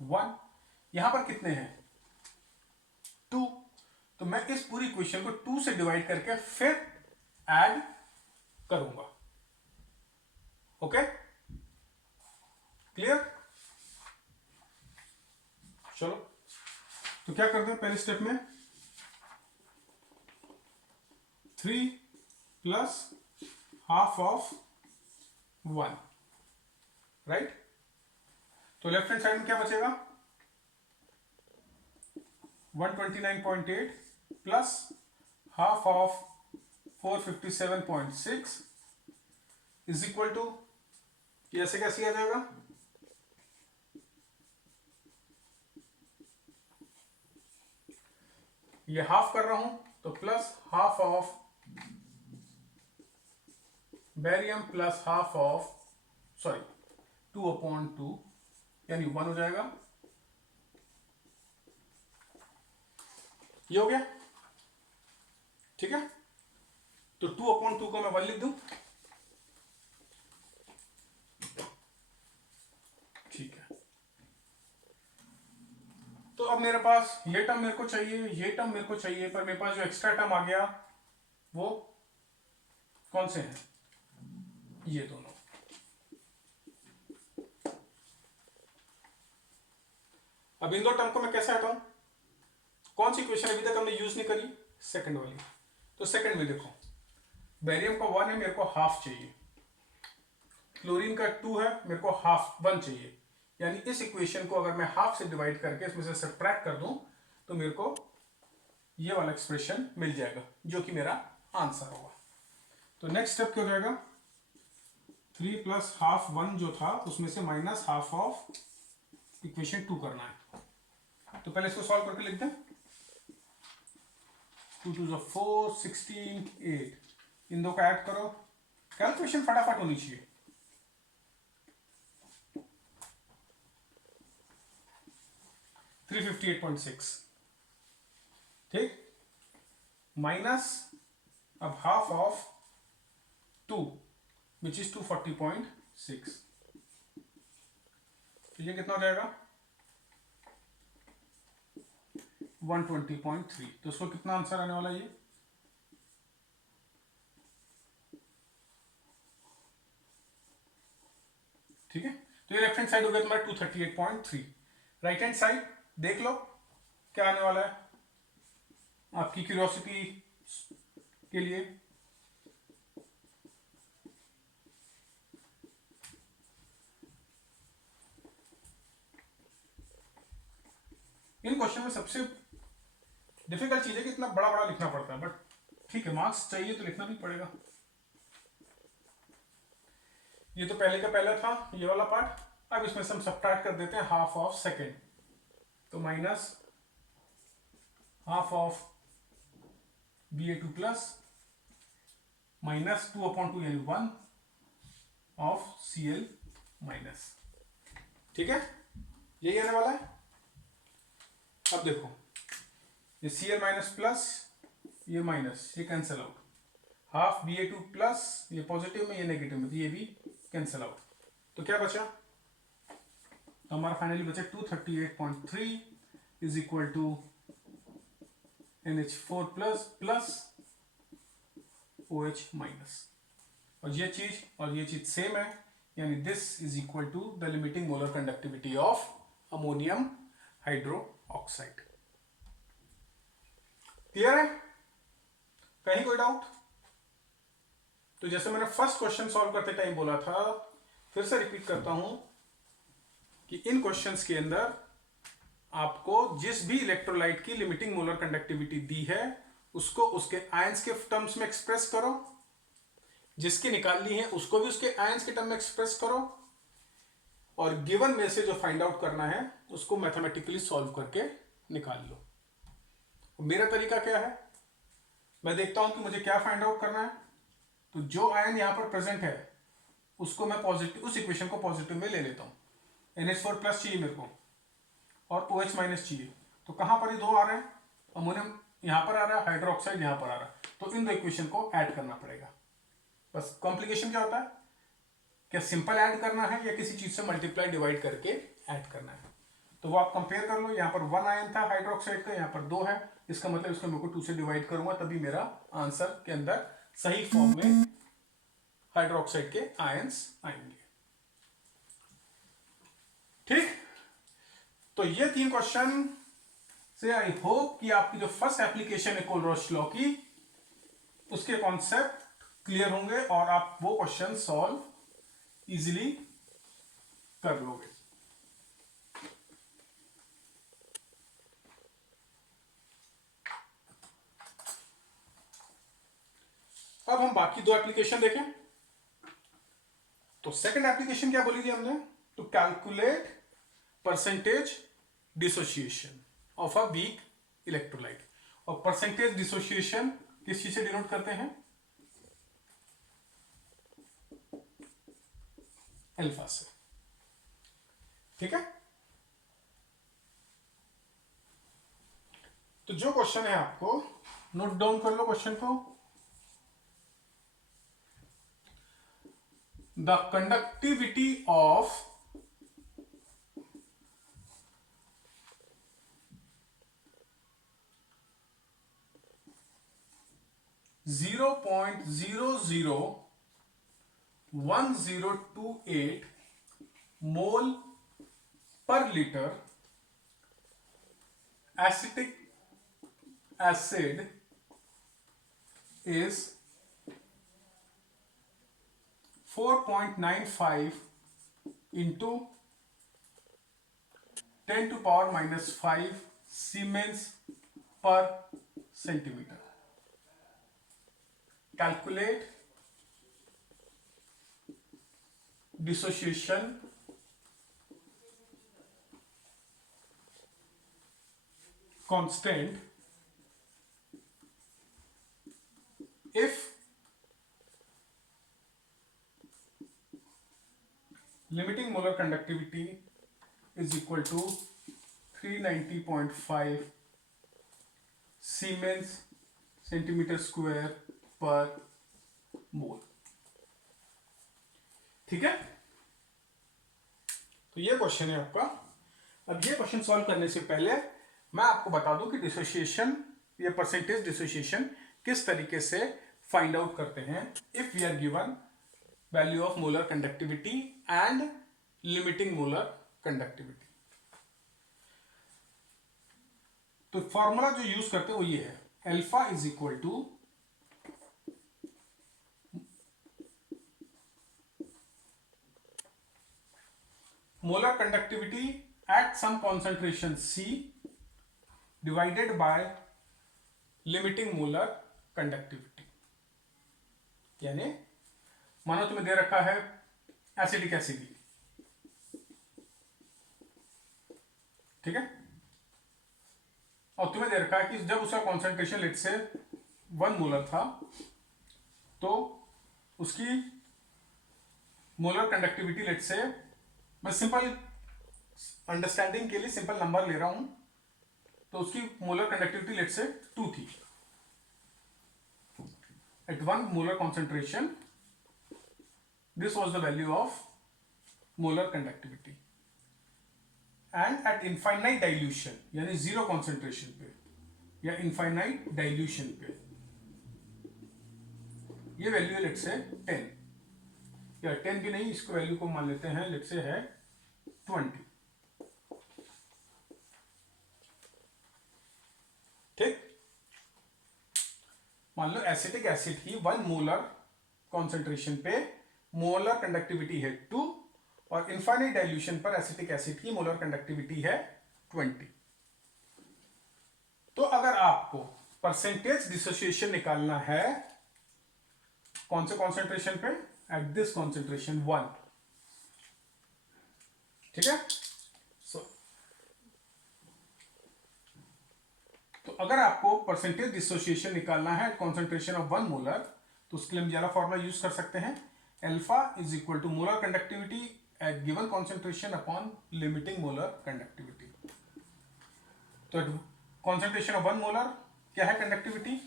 1, यहां पर कितने हैं 2, तो मैं इस पूरी इक्वेशन को 2 से डिवाइड करके फिर ऐड करूंगा। ओके, क्लियर, चलो तो क्या करते हैं पहले स्टेप में 3 प्लस हाफ ऑफ 1, राइट। तो लेफ्ट हैंड साइड में क्या बचेगा 129.8 plus half of 457.6 is equal to, ये ऐसे कैसे आ जाएगा, ये हाफ कर रहा हूं तो plus half of barium plus half of, sorry 2/2 यानी 1 हो जाएगा। ये हो गया, ठीक है। तो 2/2 को मैं 1 लिख दूं, ठीक है। तो अब मेरे पास ये टर्म मेरे को चाहिए, ये टर्म मेरे को चाहिए, पर मेरे पास जो एक्स्ट्रा टर्म आ गया वो कौन से हैं, ये दोनों। अब इन दो टर्म को मैं कैसे हटाऊं, कौन सी इक्वेशन अभी तक हमने यूज नहीं करी, सेकंड वाली। तो सेकंड में देखो बेरियम का 1 है, मेरे को हाफ चाहिए, क्लोरीन का 2 है, मेरे को हाफ 1 चाहिए, यानी इस इक्वेशन को अगर मैं हाफ से डिवाइड करके इसमें से सब्ट्रैक्ट कर दूं तो मेरे को ये वाला एक्सप्रेशन मिल जाएगा जो कि मेरा आंसर होगा। तो नेक्स्ट स्टेप क्या हो जाएगा, 3 प्लस हाफ 1 जो था उसमें से माइनस हाफ ऑफ इक्वेशन 2 करना है। तो पहले इसको सॉल्व करके लिख दें, 2 2 4 16 8, इन दो का ऐड करो, कैलकुलेशन फटाफट होनी चाहिए। 358.6, ठीक, माइनस अब हाफ ऑफ 2 विच इज 240.6, तो ये कितना हो जाएगा 120.3। तो उसको कितना आंसर आने वाला ये, ठीक है। तो ये लेफ्ट हैंड साइड हो गया तुम्हारा 238.3। राइट हैंड साइड देख लो क्या आने वाला है आपकी क्यूरियोसिटी के लिए। इन क्वेश्चन में सबसे डिफिकल्ट चीज है कि इतना बड़ा बड़ा लिखना पड़ता है, बट ठीक है मार्क्स चाहिए तो लिखना भी पड़ेगा। ये तो पहले का पहला था ये वाला पार्ट। अब इसमें से हम सब्ट्रैक्ट कर देते हैं हाफ ऑफ सेकेंड, तो minus half of Ba2 plus minus 2/2 यानी 1 ऑफ Cl माइनस, ठीक है, यही आने वाला है। अब देखो ये Cl माइनस प्लस ये माइनस, ये cancel out, half Ba2 plus ये पॉजिटिव में ये नेगेटिव में, तो ये भी कैंसिल आउट। तो क्या बचा, तो हमारा फाइनली बचा 238.3 is equal to NH4 plus plus OH minus, और ये चीज सेम है, यानी this is equal to the limiting molar conductivity of ammonium hydroxide. Clear है, कहीं कोई डाउट? तो जैसे मैंने फर्स्ट क्वेश्चन सॉल्व करते टाइम बोला था, फिर से रिपीट करता हूं कि इन क्वेश्चंस के अंदर आपको जिस भी इलेक्ट्रोलाइट की लिमिटिंग मोलर कंडक्टिविटी दी है उसको उसके आयंस के टर्म्स में एक्सप्रेस करो, जिसकी निकालनी है उसको भी उसके आयंस के टर्म में एक्सप्रेस करो, और गिवन में से जो फाइंड आउट करना है उसको मैथमेटिकली सॉल्व करके निकाल लो। मेरा तरीका क्या है, मैं देखता हूं कि मुझे क्या फाइंड आउट करना है, तो जो आयन यहां पर प्रेजेंट है उसको मैं पॉजिटिव, उस इक्वेशन को पॉजिटिव में ले लेता हूं। NH4 प्लस चाहिए मेरे को और OH माइनस चाहिए, तो कहां पर ये दो आ रहे हैं, अमोनियम यहां पर आ रहा है, हाइड्रोक्साइड यहां पर आ रहा है, तो इन दो इक्वेशन को ऐड करना पड़ेगा। बस कॉम्प्लिकेशन क्या होता है, क्या सिंपल ऐड करना है या किसी चीज से मल्टीप्लाई डिवाइड करके ऐड करना है। तो वो आप कंपेयर कर लो, यहाँ पर 1 आयन था हाइड्रोक्साइड का, यहाँ पर 2 है, इसका मतलब इसको मेरे को 2 से डिवाइड करूंगा तभी मेरा आंसर के अंदर सही फॉर्म में हाइड्रोक्साइड के आयंस आएंगे। ठीक, तो ये 3 क्वेश्चन से आई होप कि आपकी जो फर्स्ट एप्लीकेशन है कोलरोच लॉ की, उसके कॉन्सेप्ट क्लियर होंगे और आप वो क्वेश्चन सॉल्व इजीली कर लोगे। अब हम बाकी दो एप्लीकेशन देखें। तो सेकंड एप्लीकेशन क्या बोली थी हमने, to calculate percentage dissociation of a weak electrolyte. और परसेंटेज डिसोसिएशन किस चीज से डिनोट करते हैं, अल्फा से। ठीक है, तो जो क्वेश्चन है आपको नोट डाउन कर लो क्वेश्चन को। The conductivity of zero point 0.1028 mole per litre acetic acid is 4.95 into 10 to power minus 5 Siemens per centimeter. Calculate dissociation constant if limiting molar conductivity is equal to 390.5 Siemens centimeter square per मोल। ठीक है, तो ये question है आपका। अब ये question solve करने से पहले मैं आपको बता दूं कि डिसोसिएशन, ये परसेंटेज डिसोसिएशन किस तरीके से फाइंड आउट करते हैं if we are given value of molar conductivity and limiting molar conductivity. तो फॉर्मूला जो यूज करते हैं वो ये है, alpha is equal to molar conductivity at some concentration C divided by limiting molar conductivity। यानी मानो तुम्हें दे रखा है एसिडिक एसिड, ठीक है, और तुम्हें दे रखा है कि जब उसका कॉन्सेंट्रेशन लेट से 1 मोलर था तो उसकी मोलर कंडक्टिविटी लेट से, मैं सिंपल अंडरस्टैंडिंग के लिए सिंपल नंबर ले रहा हूं, तो उसकी मोलर कंडक्टिविटी लेट से 2 थी at 1 molar concentration. This was the value of molar conductivity and at infinite dilution यानी जीरो कॉन्सेंट्रेशन पे या इनफाइनाइट डाइल्यूशन पे ये वैल्यू है लेट से 10 या 10 भी नहीं, इसको वैल्यू को मान लेते हैं लेट से है 20। ठीक, मान लो एसिटिक एसिड की 1 मोलर कॉन्सेंट्रेशन पे मोलर कंडक्टिविटी है 2 और इनफाइनाइट डाइल्यूशन पर एसिटिक एसिड की मोलर कंडक्टिविटी है 20। तो अगर आपको परसेंटेज डिसोसिएशन निकालना है कौन से कॉन्सेंट्रेशन पे, एट दिस कॉन्सेंट्रेशन 1, ठीक है। तो अगर आपको परसेंटेज डिसोसिएशन निकालना है कॉन्सेंट्रेशन ऑफ 1 मोलर, तो उसके लिए हम ज्यादा फॉर्मूला यूज कर सकते हैं, alpha is equal to molar conductivity at given concentration upon limiting molar conductivity. तो कॉन्सेंट्रेशन ऑफ 1 मोलर क्या है कंडक्टिविटी,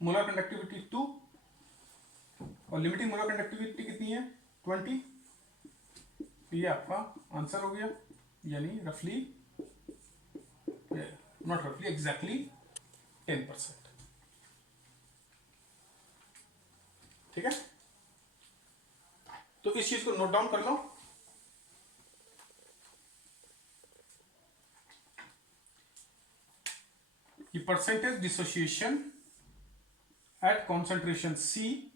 मोलर कंडक्टिविटी 2 और लिमिटिंग मोलर कंडक्टिविटी कितनी है 20। तो ये आपका आंसर हो गया, यानी रफली, नॉट रफली, एग्जैक्टली 10%। ठीक है, तो इस चीज को नोट डाउन कर लो। कि percentage dissociation at concentration C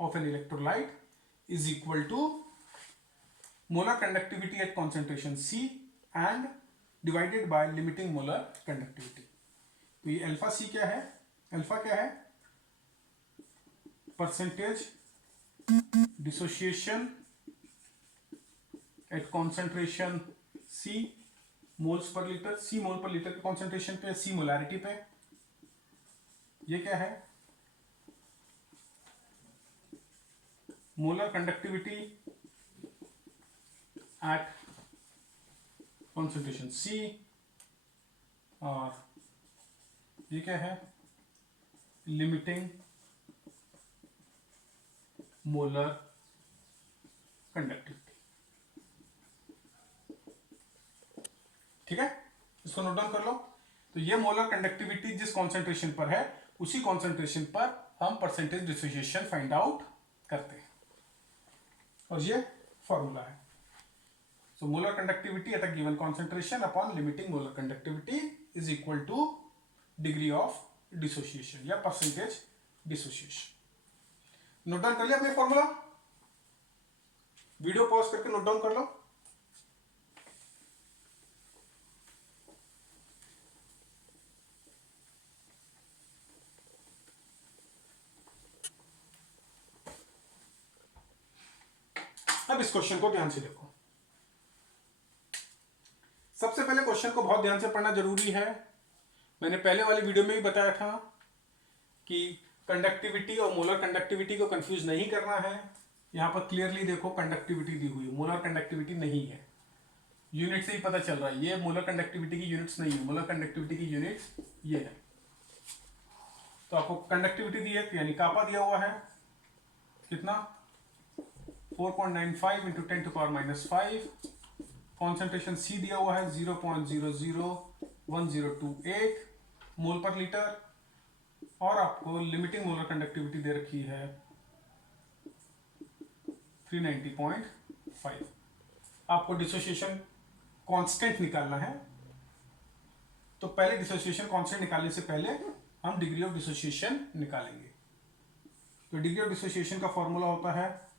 of an electrolyte is equal to molar conductivity at concentration C and divided by limiting molar conductivity. तो ये अल्फा C क्या है? अल्फा क्या है? Percentage dissociation at concentration C moles per litre, C mole per litre के concentration पे, C molarity पे. ये क्या है? Molar conductivity eight concentration C और ये क्या है? Limiting molar conductivity. ठीक है, इसको नोट डाउन कर लो. तो ये मोलर कंडक्टिविटी जिस कॉन्सेंट्रेशन पर है उसी कॉन्सेंट्रेशन पर हम परसेंटेज डिसोसिएशन फाइंड आउट करते हैं और ये फॉर्मूला है. So molar conductivity at a given concentration upon limiting molar conductivity is equal two degree of dissociation या परसेंटेज डिसोसिएशन. नोट डाउन कर लिया अपने फॉर्मूला? वीडियो पॉज करके नोट डाउन कर लो. अब इस क्वेश्चन को ध्यान से देखो. सबसे पहले क्वेश्चन को बहुत ध्यान से पढ़ना जरूरी है. मैंने पहले वाली वीडियो में भी बताया था कि कंडक्टिविटी और मोलर कंडक्टिविटी को कंफ्यूज नहीं करना है. यहां पर क्लियरली देखो कंडक्टिविटी दी हुई है, मोलर कंडक्टिविटी नहीं है. यूनिट से ही पता चल रहा है ये मोलर कंडक्टिविटी की यूनिट्स नहीं है. मोलर कंडक्टिविटी की यूनिट्स ये है. तो आपको कंडक्टिविटी दी है यानी कापा दिया हुआ है कितना 4.95 into 10 to power minus 5. Concentration C दिया हुआ है 0.001028 मोल पर लीटर और आपको लिमिटिंग मोलर कंडक्टिविटी दे रखी है 390.5. आपको डिसोसिएशन कांस्टेंट निकालना है. तो पहले डिसोसिएशन कांस्टेंट निकालने से पहले हम डिग्री ऑफ डिसोसिएशन निकालेंगे. तो डिग्री ऑफ डिसोसिएशन का फॉर्मूला होता है,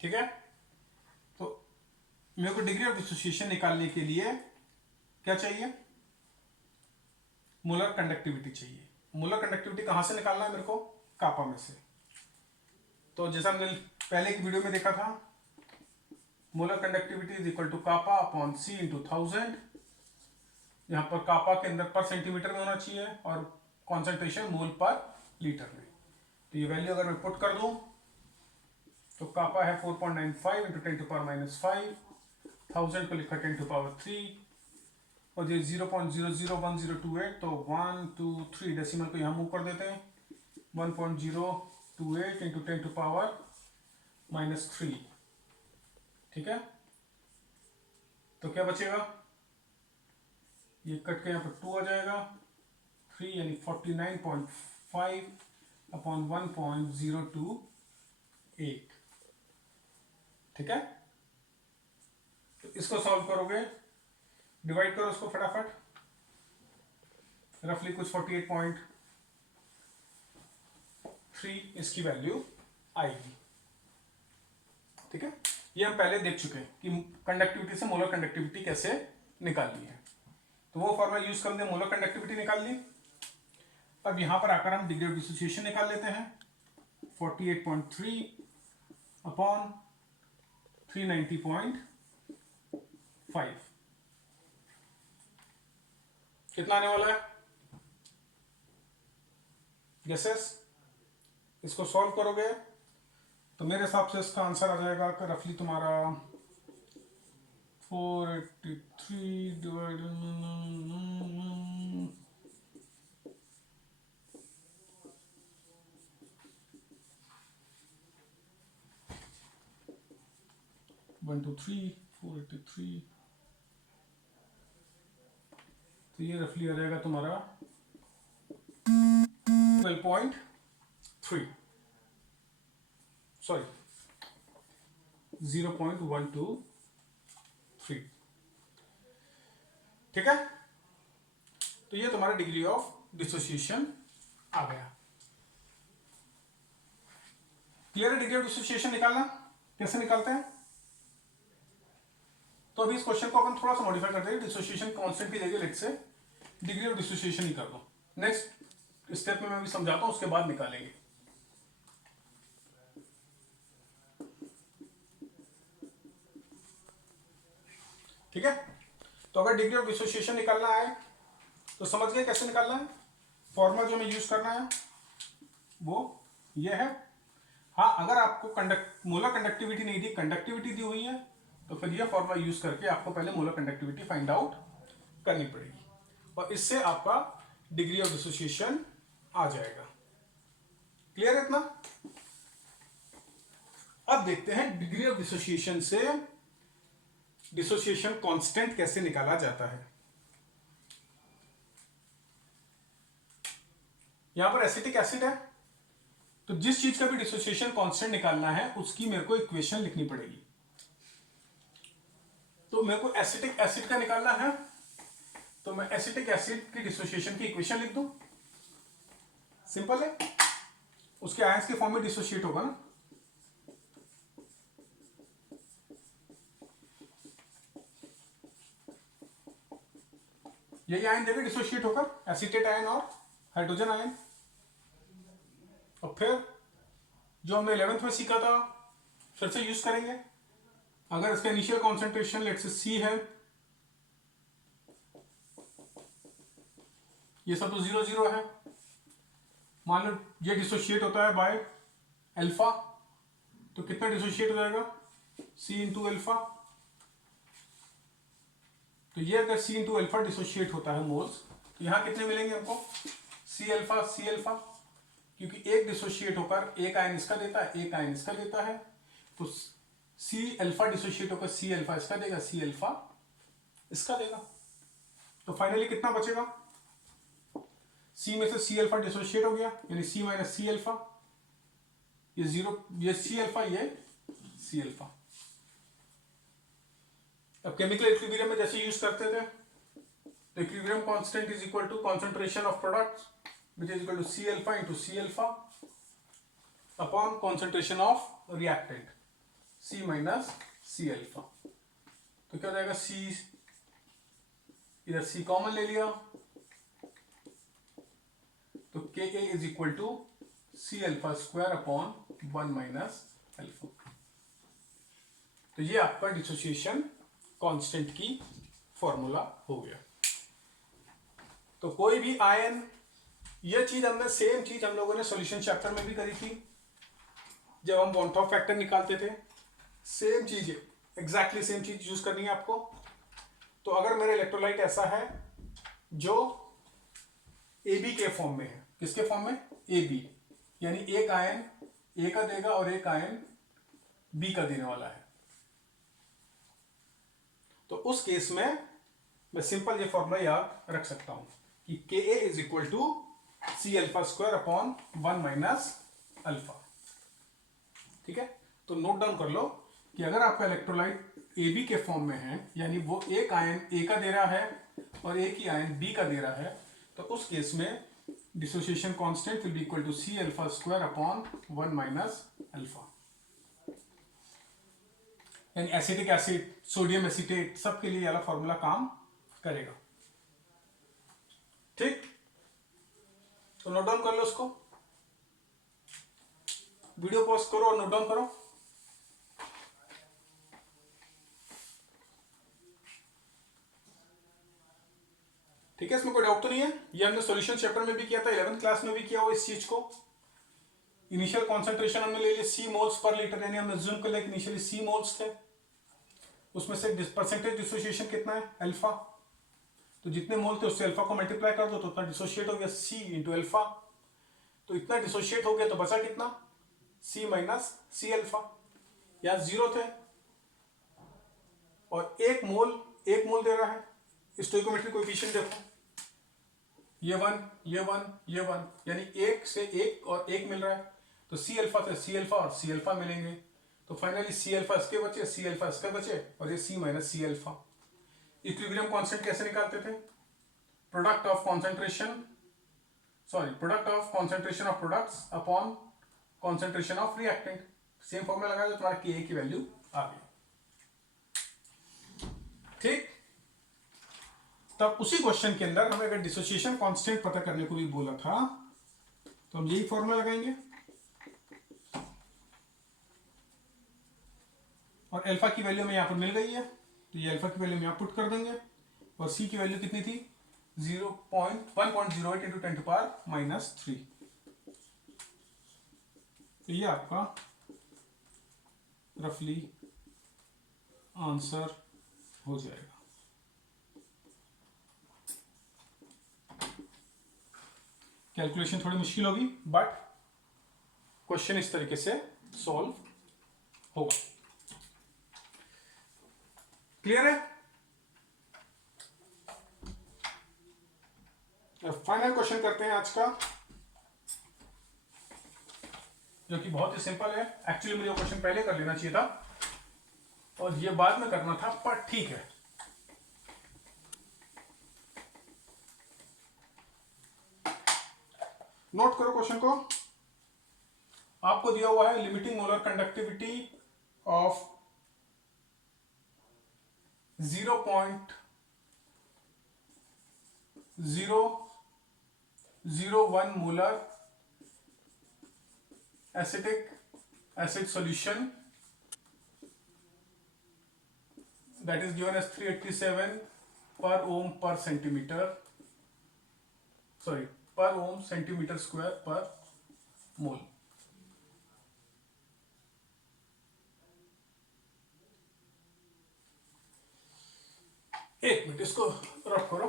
ठीक है. तो मेरे को डिग्री ऑफ डिसोसिएशन निकालने के लिए क्या चाहिए? मोलर कंडक्टिविटी चाहिए. मोलर कंडक्टिविटी कहां से निकालना है मेरे को? कापा में से. तो जैसा हमने पहले की वीडियो में देखा था, molar conductivity is equal to kappa upon C into 1000. यहां पर कापा के अंदर पर सेंटीमीटर में होना चाहिए और कॉन्सेंट्रेशन मोल पर लीटर में. तो ये वैल्यू अगर मैं पुट कर दूं तो कापा है 4.95 इंटू 10 टू पावर माइनस 5. 1000 को लिखा 10 टू पावर 3 और ये 0.001028. तो 1 2 3 डेसिमल को यहाँ मूव कर देते हैं. 1.028 इंटू 10 टू पावर माइनस 3. ठीक है. तो क्या बचेगा? ये कट के यहाँ पर 2 आ जाएगा. 3 यानी 49.5 अपॉन 1.028. ठीक है. तो इसको सॉल्व करोगे, डिवाइड करो उसको फटाफट. रफली कुछ 48.3 इसकी वैल्यू आएगी. ठीक है. ये हम पहले देख चुके हैं कि कंडक्टिविटी से मोलर कंडक्टिविटी कैसे निकालनी है. तो वो फॉर्मूला यूज कर दे, मोलर कंडक्टिविटी निकाल ली. अब यहां पर आकर हम डिग्री ऑफ डिसोसिएशन निकाल लेते हैं. 48.3 अपॉन 390.5 कितना आने वाला है? गेसेस. इसको सॉल्व करोगे तो मेरे हिसाब से इसका आंसर आ जाएगा कि रफली तुम्हारा 483 डिवाइडेड 123 483. तो ये रफली आ जाएगा तुम्हारा 12.3 सॉरी 0.123. ठीक है. तो ये तुम्हारा डिग्री ऑफ डिसोसिएशन आ गया। क्लियर है? डिग्री ऑफ डिसोसिएशन निकालना कैसे निकालते हैं? तो अभी इस क्वेश्चन को अपन थोड़ा सा मॉडिफाई करते हैं, डिसोसिएशन कांस्टेंट की जगह लेट से डिग्री ऑफ डिसोसिएशन ही कर दो। नेक्स्ट स्टेप में मैं भी समझाता हूं, उसके बाद निकालेंगे। ठीक है, तो अगर डिग्री ऑफ डिसोसिएशन निकालना है तो समझ गए कैसे निकालना है। फॉर्मूला जो हमें यूज करना है वो ये है। हाँ, अगर आपको मोलर कंडक्टिविटी नहीं दी, कंडक्टिविटी दी हुई है, तो फिर ये फॉर्मूला यूज करके आपको पहले मोलर कंडक्टिविटी फाइंड आउट करनी पड़ेगी और इससे आपका डिग्री ऑफ डिसोसिएशन आ जाएगा। क्लियर है इतना? अब देखते हैं डिग्री ऑफ डिसोसिएशन से डिसोसिएशन कांस्टेंट कैसे निकाला जाता है। यहां पर एसिटिक एसिड है, तो जिस चीज का भी डिसोसिएशन कांस्टेंट निकालना है उसकी मेरे को इक्वेशन लिखनी पड़ेगी। तो मेरे को एसिटिक एसिड का निकालना है, तो मैं एसिटिक एसिड की डिसोसिएशन की इक्वेशन लिख दूं। सिंपल है, उसके आयंस के फॉर्म में डिसोसिएट होगा ना। यही आयन देगा डिसोसिएट होकर, एसीटेट आयन और हाइड्रोजन आयन। और फिर जो हमने 11th में सीखा था फिर से यूज करेंगे। अगर इसका इनिशियल कॉन्सेंट्रेशन लेट से सी है, ये सब तो 0 है, मान लो ये डिसोशिएट होता है बाय अल्फा, तो कितना डिसोशिएट हो जाएगा? सी इंटू अल्फा। तो ये अगर सी इंटू अल्फा डिसोशिएट होता है मोल्स, तो यहां कितने मिलेंगे हमको? सी अल्फा, क्योंकि एक डिसोशिएट होकर एक आयन इसका देता है, एक आयन इसका देता है, तो सी अल्फा डिसोशिएट होकर सी अल्फा इसका देगा, सी अल्फा इसका देगा। तो फाइनली कितना बचेगा? सी में से सी अल्फा डिसोशिएट हो गया, यानी सी माइनस सी अल्फा, ये 0, ये सी अल्फा, ये सी अल्फा। अब केमिकल इक्विलिब्रियम में जैसे यूज करते थे, तो equilibrium constant is equal to concentration of products which is equal to C alpha into C alpha upon concentration of reactant C minus C alpha। तो क्या हो जाएगा? C, इधर C कॉमन ले लिया, तो Ka is equal to C alpha square upon 1 minus alpha। तो ये आपका डिसोसिएशन कांस्टेंट की फॉर्मूला हो गया। तो कोई भी आयन, यह चीज हमने सेम चीज हम लोगों ने सॉल्यूशन चैप्टर में भी करी थी जब हम वॉन-टॉप फैक्टर निकालते थे। सेम चीज है, एग्जैक्टली सेम चीज यूज करनी है आपको। तो अगर मेरा इलेक्ट्रोलाइट ऐसा है जो AB के फॉर्म में है, किसके फॉर्म में? AB, यानी एक आयन A का देगा और एक आयन B का देने वाला है, तो उस केस में मैं सिंपल ये फॉर्मूला याद रख सकता हूं कि Ka is equal to C alpha square upon 1 minus alpha. ठीक है, तो नोट डाउन कर लो कि अगर आपका इलेक्ट्रोलाइट AB के फॉर्म में है, यानी वो एक आयन A का दे रहा है और एक ही आयन B का दे रहा है, तो उस केस में dissociation constant will be equal to C alpha square upon 1 minus alpha. यानी एसिटिक एसिड, सोडियम एसीटेट, सबके लिए वाला फॉर्मूला काम करेगा। ठीक, तो नोट डाउन कर लो उसको, वीडियो पॉज करो और नोट डाउन करो। ठीक है, इसमें कोई डाउट तो नहीं है? ये हमने सॉल्यूशन चैप्टर में भी किया था, 11th क्लास में भी किया हो इस चीज को। इनिशियल कॉन्सेंट्रेशन हमने ले लिया C मोल्स पर लीटर, यानी हमने ज्यूम कर लिया कि इनिशियली C मोल्स थे, उसमें से परसेंटेज डिसोसिएशन कितना है? अल्फा। तो जितने मोल थे उससे अल्फा को मल्टीप्लाई कर दो तो उतना डिसोशिएट हो गया, C इंटू अल्फा। तो इतना डिसोशिएट हो गया, तो बचा कितना? C minus C alpha. यहाँ 0 थे और एक मोल दे रहा है। स्टोइकोमेट्रिक कोएफिशिएंट देखो, ये 1, ये 1, ये 1, यानी एक से एक और एक मिल रहा है, तो C अल्फा से C अल्फा और C अल्फा मिलेंगे, तो फाइनली C अल्फा इसके बचे, C अल्फा इसके बचे और ये C minus C alpha. Equilibrium constant कैसे निकालते थे? Product of concentration product of concentration of products upon concentration of reactant, same formula लगाया तो तुम्हारा के की वैल्यू आ गई। ठीक, तब उसी क्वेश्चन के अंदर हमें अगर डिसोसिएशन कांस्टेंट पता करने को भी बोला था तो हम यही फॉर्मूला लगाएंगे और अल्फा की वैल्यू हमें यहां पर मिल गई है तो ये अल्फा की वैल्यू हम यहां पुट कर देंगे और सी की वैल्यू कितनी थी 1.08 इंटू 10⁻³ तो ये आपका रफली आंसर हो जाएगा। कैलकुलेशन थोड़ी मुश्किल होगी बट क्वेश्चन इस तरीके से सॉल्व होगा। क्लियर है? फाइनल क्वेश्चन करते हैं आज का, जो कि बहुत ही सिंपल है। एक्चुअली मुझे क्वेश्चन पहले कर लेना चाहिए था और ये बाद में करना था, पर ठीक है। नोट करो क्वेश्चन को। आपको दिया हुआ है limiting molar conductivity of 0.001 molar acetic acid solution that is given as 387 per ohm per centimeter, sorry, per ohm centimeter square per mole। एक मिनट इसको रफ करो,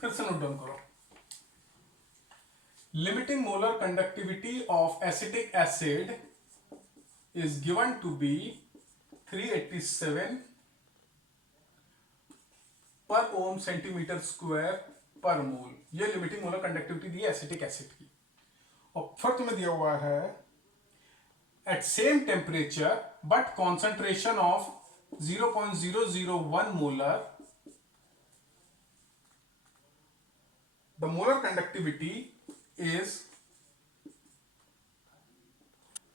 फिर से नोट डाउन करो। Limiting molar conductivity of acetic acid is given to be 387 पर ओम centimetre square per मोल। ये limiting molar conductivity दी है acetic acid की। और फिर तुम्हें दिया हुआ है at same temperature but concentration of 0.001 molar, the molar conductivity is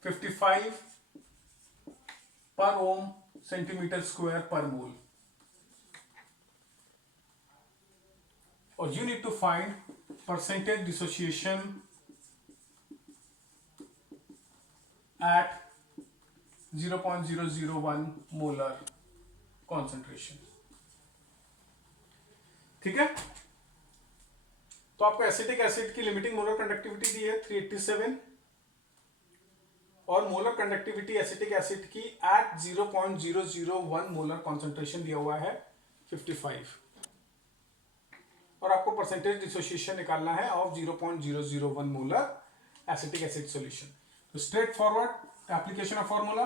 55 per Om centimetre square per mole. और you need to find percentage dissociation at 0.001 molar concentration। ठीक है, तो आपको एसिटिक एसिड की लिमिटिंग मोलर कंडक्टिविटी दी है 387 और molar conductivity acetic acid की eight 0.001 molar concentration दिया हुआ है 55 और आपको परसेंटेज डिसोसिएशन निकालना है of 0.001 molar acetic acid solution. तो straightforward application of formula,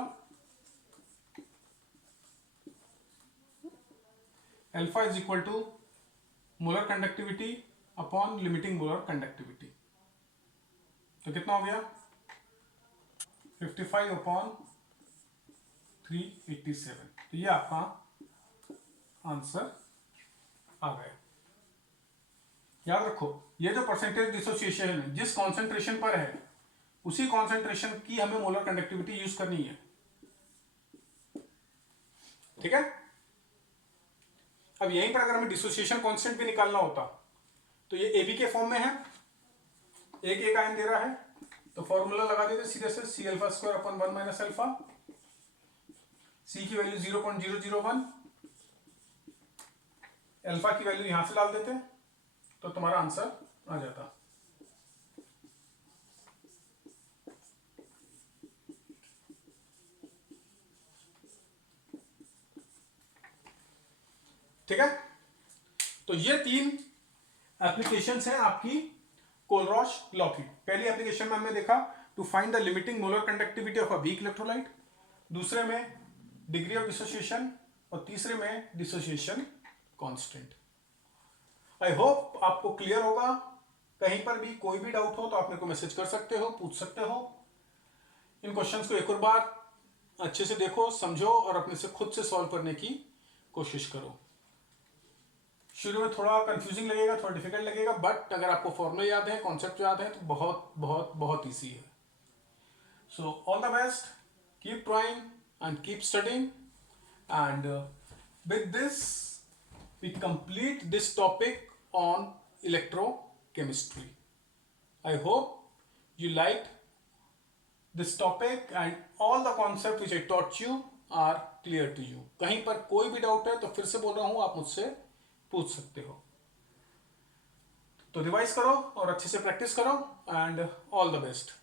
alpha is equal to molar conductivity upon limiting molar conductivity. तो कितना हो गया 55 अपॉन 387। तो ये आपका आंसर आ गया। याद रखो ये जो परसेंटेज डिसोसिएशन है जिस कॉन्सेंट्रेशन पर है उसी कॉन्सेंट्रेशन की हमें मोलर कंडक्टिविटी यूज करनी है। ठीक है, अब यहीं पर अगर हमें डिसोसिएशन कांस्टेंट भी निकालना होता तो ये एबी के फॉर्म में है, एक आयन दे रहा है तो फॉर्मूला लगा देते सीधे से C alpha square upon 1 minus alpha, C की वैल्यू 0.001, अल्फा की वैल्यू यहां से डाल देते तो तुम्हारा आंसर आ जाता। ठीक है, तो ये 3 एप्लीकेशंस हैं आपकी कोलरॉश लॉ की। पहली एप्लीकेशन में हमने देखा to find the limiting molar conductivity of a weak electrolyte, दूसरे में डिग्री ऑफ डिसोसिएशन और तीसरे में डिसोसिएशन कांस्टेंट। आई होप आपको क्लियर होगा। कहीं पर भी कोई भी डाउट हो तो आप मेरे को मैसेज कर सकते हो, पूछ सकते हो। इन क्वेश्चंस को एक और बार अच्छे से देखो, समझो और अपने से खुद से सॉल्व करने की कोशिश करो। शुरू में थोड़ा कंफ्यूजिंग लगेगा, थोड़ा डिफिकल्ट लगेगा, बट अगर आपको फॉर्मूले याद है, कॉन्सेप्ट याद है, तो बहुत बहुत बहुत ईजी है. So all the best, keep trying and keep studying, and with this we complete this topic on electrochemistry. I hope you liked this topic and all the concepts which I taught you are clear to you. कहीं पर कोई भी doubt है तो फिर से बोल रहा हूं, आप मुझसे पूछ सकते हो. तो रिवाइज करो और अच्छे से प्रैक्टिस करो, एंड ऑल द बेस्ट.